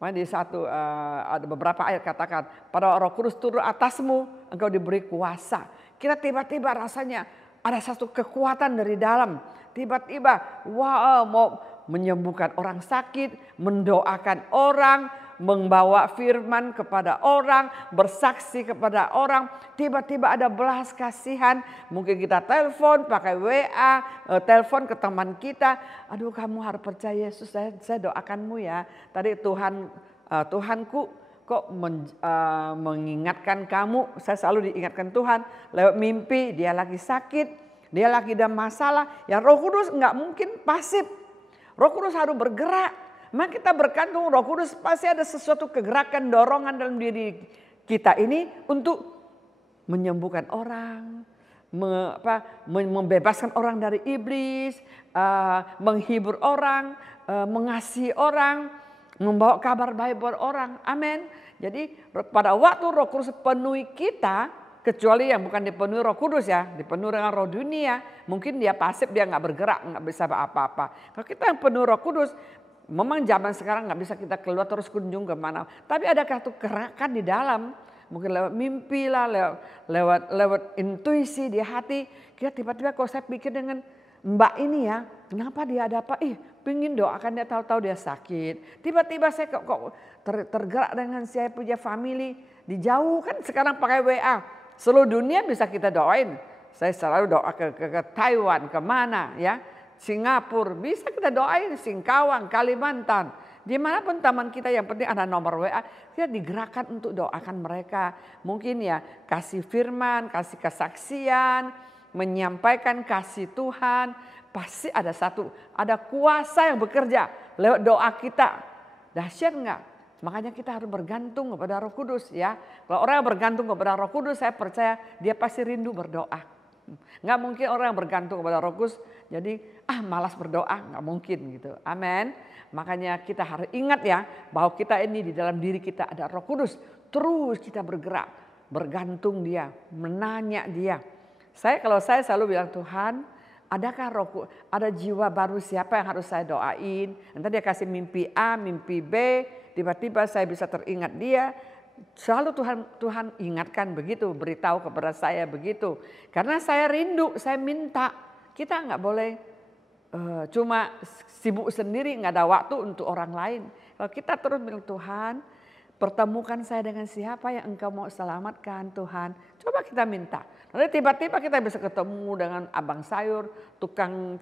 Di ada beberapa ayat katakan pada Roh Kudus turun atasmu engkau diberi kuasa. Kita tiba-tiba rasanya ada satu kekuatan dari dalam. Tiba-tiba mau menyembuhkan orang sakit, mendoakan orang, membawa firman kepada orang, bersaksi kepada orang. Tiba-tiba ada belas kasihan. Mungkin kita telepon pakai WA, telepon ke teman kita. Aduh kamu harus percaya Yesus, saya doakanmu ya. Tadi Tuhanku kok mengingatkan kamu. Saya selalu diingatkan Tuhan lewat mimpi, dia lagi sakit, dia lagi ada masalah. Ya Roh Kudus nggak mungkin pasif. Roh Kudus harus bergerak. Maka kita bergantung Roh Kudus pasti ada sesuatu kegerakan, dorongan dalam diri kita ini untuk menyembuhkan orang, membebaskan orang dari iblis, menghibur orang, mengasihi orang, membawa kabar baik buat orang. Amin. Jadi pada waktu Roh Kudus penuhi kita, kecuali yang bukan dipenuhi Roh Kudus ya, dipenuhi dengan roh dunia, mungkin dia pasif, dia nggak bergerak, nggak bisa apa-apa. Kalau kita yang penuh Roh Kudus, memang zaman sekarang nggak bisa kita keluar terus kunjung kemana. Tapi ada satu gerakan di dalam, mungkin lewat mimpi lah, lewat intuisi di hati. Kita tiba-tiba kalau saya pikir dengan Mbak ini ya, kenapa dia ada apa? Pingin doakan dia, tahu-tahu dia sakit. Tiba-tiba saya kok tergerak dengan saya punya family. Dijauhkan sekarang pakai WA. Seluruh dunia bisa kita doain. Saya selalu doa ke Taiwan, kemana ya. Singapura, bisa kita doain. Singkawang, Kalimantan. Dimanapun teman kita yang penting ada nomor WA. Kita digerakkan untuk doakan mereka. Mungkin ya kasih firman, kasih kesaksian. Menyampaikan kasih Tuhan. Pasti ada kuasa yang bekerja lewat doa kita. Dahsyat enggak? Makanya kita harus bergantung kepada Roh Kudus ya. Kalau orang yang bergantung kepada Roh Kudus, saya percaya dia pasti rindu berdoa. Nggak mungkin orang yang bergantung kepada Roh Kudus jadi malas berdoa, nggak mungkin gitu. Amin. Makanya kita harus ingat ya bahwa kita ini di dalam diri kita ada Roh Kudus. Terus kita bergerak, bergantung dia, menanya dia. Kalau saya selalu bilang Tuhan, adakah ada jiwa baru siapa yang harus saya doain? Nanti dia kasih mimpi A, mimpi B. Tiba-tiba saya bisa teringat dia. Selalu Tuhan ingatkan begitu, beritahu kepada saya begitu. Karena saya rindu, saya minta. Kita nggak boleh cuma sibuk sendiri, nggak ada waktu untuk orang lain. Kalau kita terus bilang Tuhan, pertemukan saya dengan siapa yang engkau mau selamatkan Tuhan. Coba kita minta. Nanti tiba-tiba kita bisa ketemu dengan abang sayur, tukang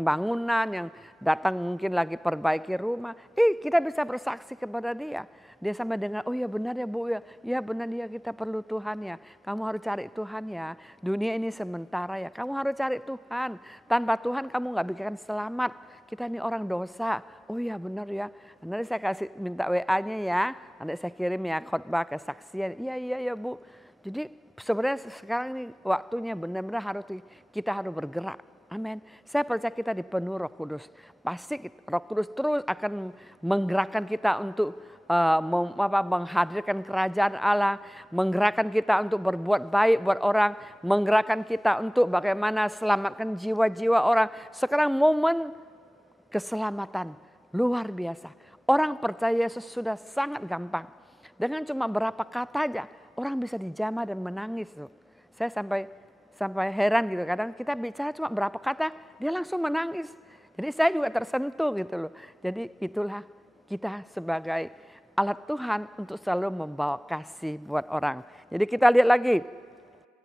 bangunan yang datang mungkin lagi perbaiki rumah. Kita bisa bersaksi kepada dia. Dia sampai dengan, oh ya benar ya Bu ya. Ya benar ya, kita perlu Tuhan ya. Kamu harus cari Tuhan ya. Dunia ini sementara ya. Kamu harus cari Tuhan. Tanpa Tuhan kamu gak bisa selamat. Kita ini orang dosa. Oh ya benar ya. Nanti saya kasih minta WA-nya ya. Nanti saya kirim ya khotbah kesaksian. Iya Bu. Jadi sebenarnya sekarang ini waktunya benar-benar kita harus bergerak. Amin. Saya percaya kita dipenuhi Roh Kudus. Pasti Roh Kudus terus akan menggerakkan kita untuk menghadirkan kerajaan Allah, menggerakkan kita untuk berbuat baik buat orang, menggerakkan kita untuk bagaimana selamatkan jiwa-jiwa orang. Sekarang momen keselamatan luar biasa. Orang percaya Yesus sudah sangat gampang. Dengan cuma berapa kata aja orang bisa dijamah dan menangis tuh. Saya sampai heran gitu, kadang kita bicara cuma berapa kata dia langsung menangis. Jadi saya juga tersentuh gitu loh. Jadi itulah kita sebagai alat Tuhan untuk selalu membawa kasih buat orang. Jadi kita lihat lagi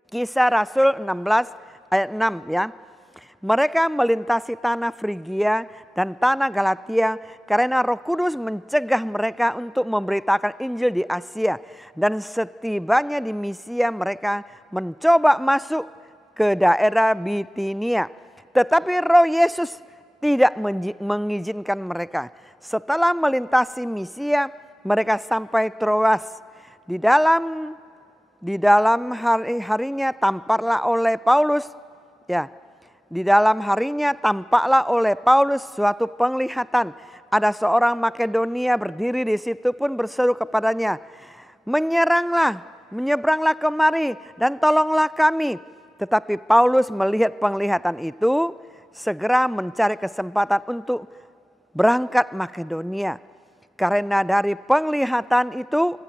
Kisah Rasul 16 ayat 6 ya. Mereka melintasi tanah Frigia dan tanah Galatia karena Roh Kudus mencegah mereka untuk memberitakan Injil di Asia. Dan setibanya di Misia mereka mencoba masuk ke daerah Bitinia. Tetapi Roh Yesus tidak mengizinkan mereka. Setelah melintasi Misia mereka sampai Troas. Di dalam harinya tampaklah oleh Paulus ya. Di dalam harinya tampaklah oleh Paulus suatu penglihatan. Ada seorang Makedonia berdiri di situ pun berseru kepadanya, menyeberanglah kemari dan tolonglah kami. Tetapi Paulus melihat penglihatan itu, segera mencari kesempatan untuk berangkat Makedonia. Karena dari penglihatan itu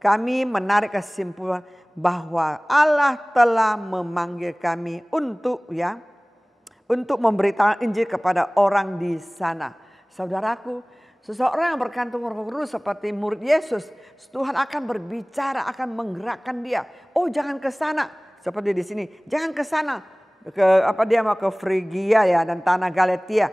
kami menarik kesimpulan bahwa Allah telah memanggil kami untuk memberitakan Injil kepada orang di sana. Saudaraku, seseorang yang bergantung Roh Kudus seperti murid Yesus, Tuhan akan berbicara, akan menggerakkan dia. Oh, jangan ke sana, seperti di sini. Jangan ke sana. Dia mau ke Frigia ya dan tanah Galatia.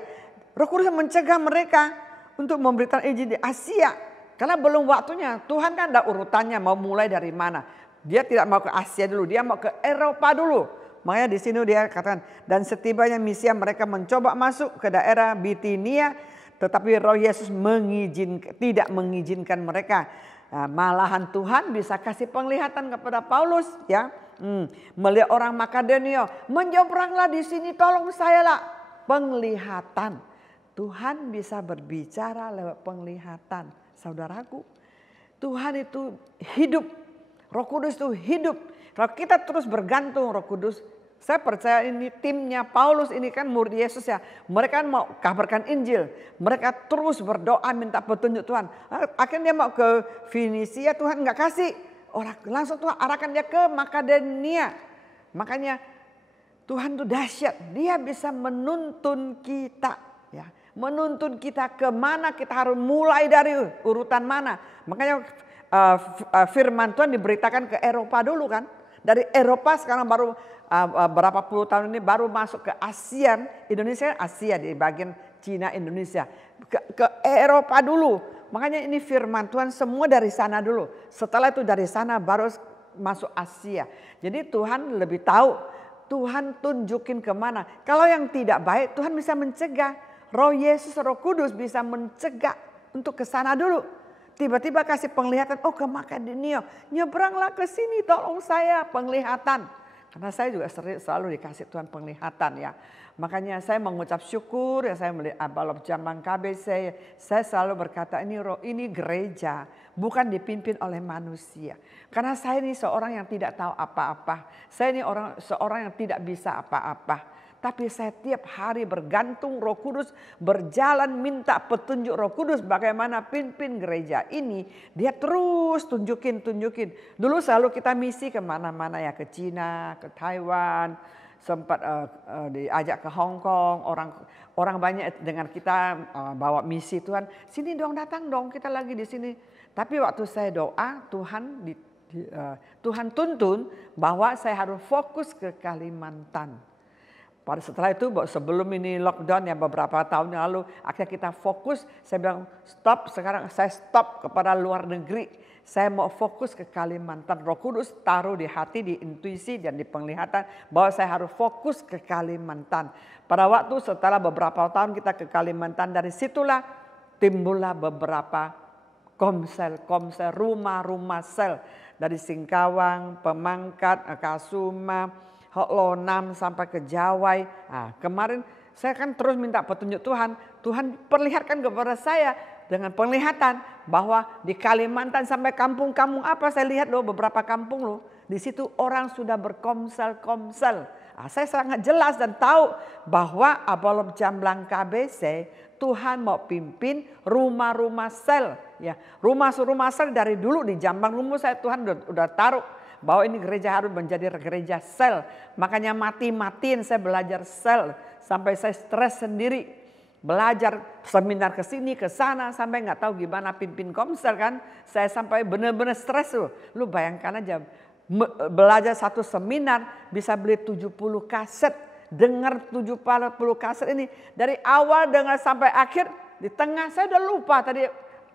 Roh Kudus mencegah mereka untuk memberitakan Injil di Asia. Karena belum waktunya. Tuhan kan ada urutannya mau mulai dari mana. Dia tidak mau ke Asia dulu, dia mau ke Eropa dulu. Makanya di sini dia katakan, dan setibanya Misia mereka mencoba masuk ke daerah Bitinia, tetapi Roh Yesus tidak mengizinkan mereka. Nah, malahan Tuhan bisa kasih penglihatan kepada Paulus ya. Melihat orang Makedonia, menyeberanglah di sini, tolong saya lah. Penglihatan. Tuhan bisa berbicara lewat penglihatan. Saudaraku, Tuhan itu hidup. Roh Kudus itu hidup. Kalau kita terus bergantung Roh Kudus, saya percaya ini timnya Paulus ini kan murid Yesus ya. Mereka mau kabarkan Injil. Mereka terus berdoa minta petunjuk Tuhan. Akhirnya dia mau ke Fenisia, Tuhan nggak kasih. Langsung Tuhan arahkan dia ke Makedonia. Makanya Tuhan itu dahsyat. Dia bisa menuntun kita. Ya, menuntun kita kemana kita harus mulai dari urutan mana. Makanya firman Tuhan diberitakan ke Eropa dulu kan. Dari Eropa sekarang baru berapa puluh tahun ini baru masuk ke ASEAN. Indonesia Asia di bagian Cina Indonesia. Ke Eropa dulu. Makanya ini firman Tuhan semua dari sana dulu. Setelah itu dari sana baru masuk Asia. Jadi Tuhan lebih tahu. Tuhan tunjukin kemana. Kalau yang tidak baik Tuhan bisa mencegah. Roh Yesus, Roh Kudus bisa mencegah untuk ke sana dulu. Tiba-tiba kasih penglihatan, oh ke Makedonia, nyebranglah ke sini, tolong saya penglihatan. Karena saya juga selalu dikasih Tuhan penglihatan ya. Makanya saya mengucap syukur ya, saya melihat Abalop Jambang KBC, saya selalu berkata ini gereja, bukan dipimpin oleh manusia. Karena saya ini seorang yang tidak tahu apa-apa, saya ini seorang yang tidak bisa apa-apa. Tapi saya tiap hari bergantung Roh Kudus, berjalan minta petunjuk Roh Kudus bagaimana pimpin gereja ini. Dia terus tunjukin. Dulu selalu kita misi kemana-mana ya, ke Cina, ke Taiwan, sempat diajak ke Hong Kong. Orang banyak dengan kita bawa misi Tuhan. Sini dong, datang dong, kita lagi di sini. Tapi waktu saya doa, Tuhan tuntun bahwa saya harus fokus ke Kalimantan. Pada setelah itu sebelum ini lockdown ya beberapa tahun yang lalu akhirnya kita fokus, saya bilang stop, sekarang saya stop kepada luar negeri. Saya mau fokus ke Kalimantan. Roh Kudus taruh di hati, di intuisi dan di penglihatan bahwa saya harus fokus ke Kalimantan. Pada waktu setelah beberapa tahun kita ke Kalimantan, dari situlah timbullah beberapa komsel, rumah-rumah sel. Dari Singkawang, Pemangkat, Kasuma, Lonam sampai ke Jawai. Nah, kemarin saya kan terus minta petunjuk Tuhan. Tuhan perlihatkan kepada saya dengan penglihatan bahwa di Kalimantan sampai kampung-kampung apa saya lihat loh, beberapa kampung loh. Di situ orang sudah berkomsel-komsel. Nah, saya sangat jelas dan tahu bahwa Abalop Jamblang KBC Tuhan mau pimpin rumah-rumah sel. Ya, rumah-rumah sel dari dulu di Jambang Lumur saya Tuhan udah taruh bahwa ini gereja harus menjadi gereja sel. Makanya mati-matiin saya belajar sel. Sampai saya stres sendiri. Belajar seminar ke sini ke sana sampai nggak tahu gimana pimpin komsel kan. Saya sampai benar-benar stres loh. Lu bayangkan aja belajar satu seminar bisa beli 70 kaset. Dengar 70 kaset ini. Dari awal dengar sampai akhir. Di tengah saya udah lupa tadi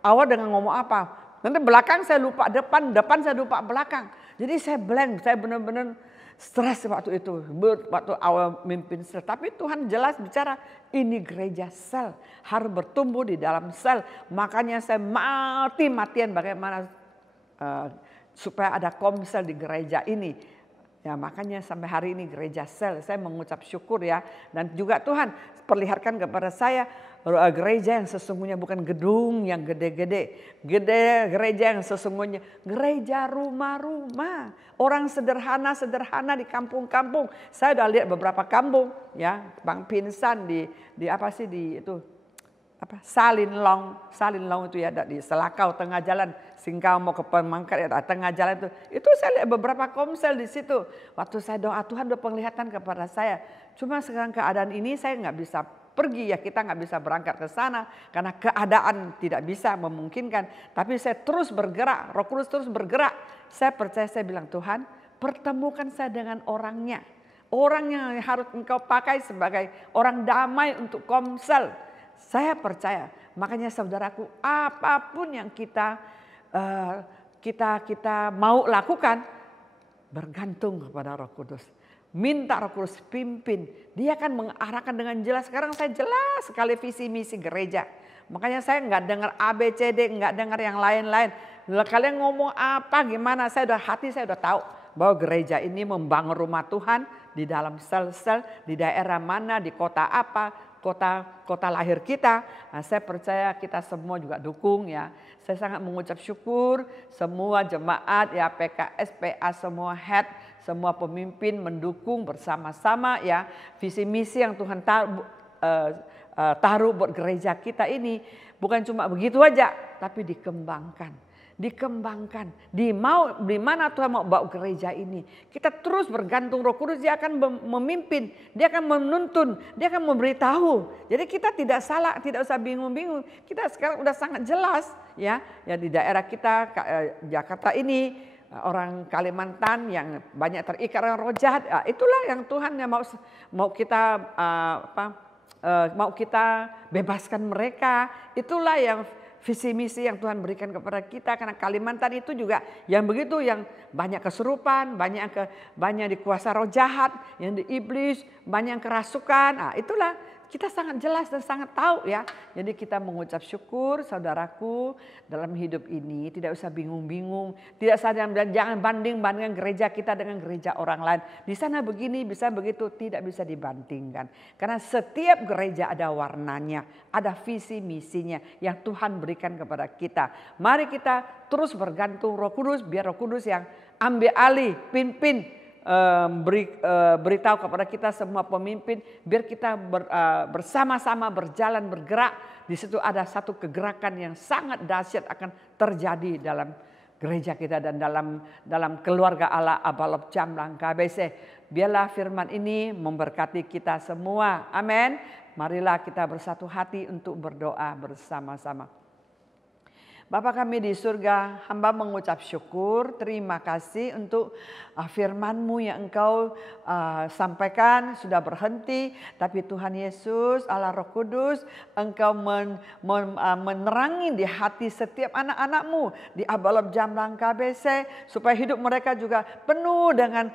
awal dengan ngomong apa. Nanti belakang saya lupa depan saya lupa belakang. Jadi saya blank, saya benar-benar stres waktu itu. Waktu awal mimpin sel. Tapi Tuhan jelas bicara ini gereja sel. Harus bertumbuh di dalam sel. Makanya saya mati-matian bagaimana supaya ada komsel di gereja ini. Ya makanya sampai hari ini gereja sel. Saya mengucap syukur ya. Dan juga Tuhan perlihatkan kepada saya gereja yang sesungguhnya bukan gedung yang gede-gede. Gereja yang sesungguhnya gereja rumah-rumah. Orang sederhana di kampung-kampung. Saya udah lihat beberapa kampung ya, Bang Pinsan di apa sih di itu apa Salinlong itu ya di Selakau tengah jalan Singkau mau ke Pemangkat ya tengah jalan itu saya lihat beberapa komsel di situ. Waktu saya doa Tuhan udah penglihatan kepada saya. Cuma sekarang keadaan ini saya nggak bisa pergi ya, kita nggak bisa berangkat ke sana karena keadaan tidak bisa memungkinkan. Tapi saya terus bergerak, Roh Kudus terus bergerak. Saya percaya, saya bilang Tuhan pertemukan saya dengan orangnya. Orang yang harus engkau pakai sebagai orang damai untuk komsel. Saya percaya, makanya saudaraku apapun yang kita mau lakukan bergantung kepada Roh Kudus. Minta Roh Kudus pimpin. Dia akan mengarahkan dengan jelas. Sekarang saya jelas sekali visi misi gereja. Makanya saya nggak dengar ABCD, nggak dengar yang lain-lain. Kalian ngomong apa gimana, hati saya udah tahu bahwa gereja ini membangun rumah Tuhan di dalam sel-sel, di daerah mana, di kota apa, kota lahir kita. Nah, saya percaya kita semua juga dukung ya. Saya sangat mengucap syukur semua jemaat ya, PKS, PA, semua head, semua pemimpin mendukung bersama-sama ya visi misi yang Tuhan taruh buat gereja kita ini. Bukan cuma begitu aja, tapi dikembangkan. Di mana Tuhan mau bawa gereja ini. Kita terus bergantung Roh Kudus, dia akan memimpin, dia akan menuntun, dia akan memberitahu. Jadi kita tidak salah, tidak usah bingung-bingung. Kita sekarang udah sangat jelas ya di daerah kita Jakarta ini, orang Kalimantan yang banyak terikat dengan roh jahat. Itulah yang Tuhan yang mau kita bebaskan mereka. Itulah yang visi misi yang Tuhan berikan kepada kita, karena Kalimantan itu juga yang begitu, yang banyak kesurupan, banyak dikuasa roh jahat, yang di iblis, banyak yang kerasukan. Nah, itulah kita sangat jelas dan sangat tahu ya. Jadi kita mengucap syukur saudaraku dalam hidup ini, tidak usah bingung-bingung, tidak usah jangan banding-bandingkan gereja kita dengan gereja orang lain. Di sana begini, bisa begitu, tidak bisa dibandingkan. Karena setiap gereja ada warnanya, ada visi misinya yang Tuhan berikan kepada kita. Mari kita terus bergantung Roh Kudus, biar Roh Kudus yang ambil alih, pimpin, beritahu kepada kita semua pemimpin, biar kita bersama-sama berjalan bergerak. Di situ ada satu kegerakan yang sangat dahsyat akan terjadi dalam gereja kita dan dalam keluarga Allah Abalop Jamblang KBC. Biarlah firman ini memberkati kita semua. Amin. Marilah kita bersatu hati untuk berdoa bersama-sama. Bapa kami di surga, hamba mengucap syukur, terima kasih untuk firman-Mu yang Engkau sampaikan sudah berhenti. Tapi Tuhan Yesus, Allah Roh Kudus, Engkau menerangi di hati setiap anak-anak-Mu di Abalop Jamblang KBC, supaya hidup mereka juga penuh dengan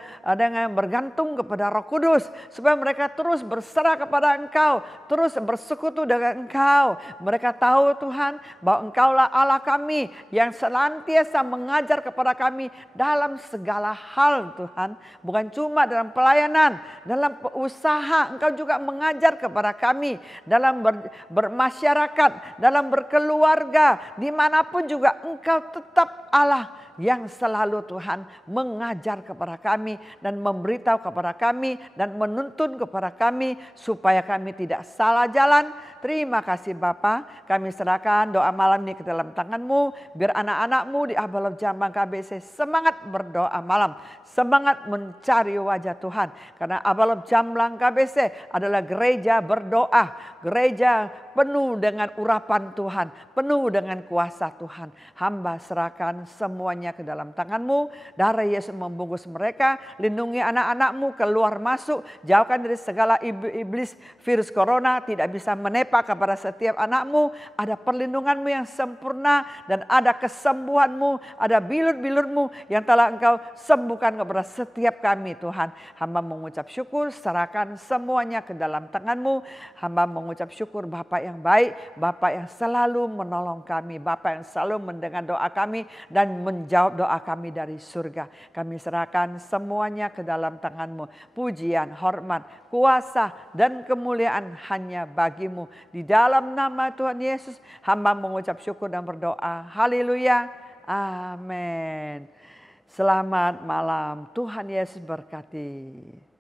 bergantung kepada Roh Kudus, supaya mereka terus berserah kepada Engkau, terus bersekutu dengan Engkau. Mereka tahu Tuhan bahwa Engkaulah Allah kami yang senantiasa mengajar kepada kami dalam segala hal Tuhan. Bukan cuma dalam pelayanan, dalam usaha Engkau juga mengajar kepada kami. Dalam bermasyarakat, dalam berkeluarga, dimanapun juga Engkau tetap Allah yang selalu Tuhan mengajar kepada kami dan memberitahu kepada kami dan menuntun kepada kami supaya kami tidak salah jalan. Terima kasih Bapa, kami serahkan doa malam ini ke dalam tangan-Mu. Biar anak-anak-Mu di Abalov Jambang KBC semangat berdoa malam, semangat mencari wajah Tuhan. Karena Abalov Jambang KBC adalah gereja berdoa, gereja penuh dengan urapan Tuhan, penuh dengan kuasa Tuhan. Hamba serahkan semuanya ke dalam tangan-Mu. Darah Yesus membungkus mereka, lindungi anak-anak-Mu keluar masuk, jauhkan dari segala iblis virus corona, tidak bisa menepak kepada setiap anak-Mu. Ada perlindungan-Mu yang sempurna dan ada kesembuhan-Mu, ada bilut-bilut-Mu yang telah Engkau sembuhkan kepada setiap kami Tuhan. Hamba mengucap syukur, serahkan semuanya ke dalam tangan-Mu. Hamba mengucap syukur Bapa yang baik, Bapa yang selalu menolong kami, Bapa yang selalu mendengar doa kami dan menjawab doa kami dari surga. Kami serahkan semuanya ke dalam tangan-Mu. Pujian, hormat, kuasa dan kemuliaan hanya bagi-Mu. Di dalam nama Tuhan Yesus, hamba mengucap syukur dan berdoa. Haleluya. Amin. Selamat malam. Tuhan Yesus berkati.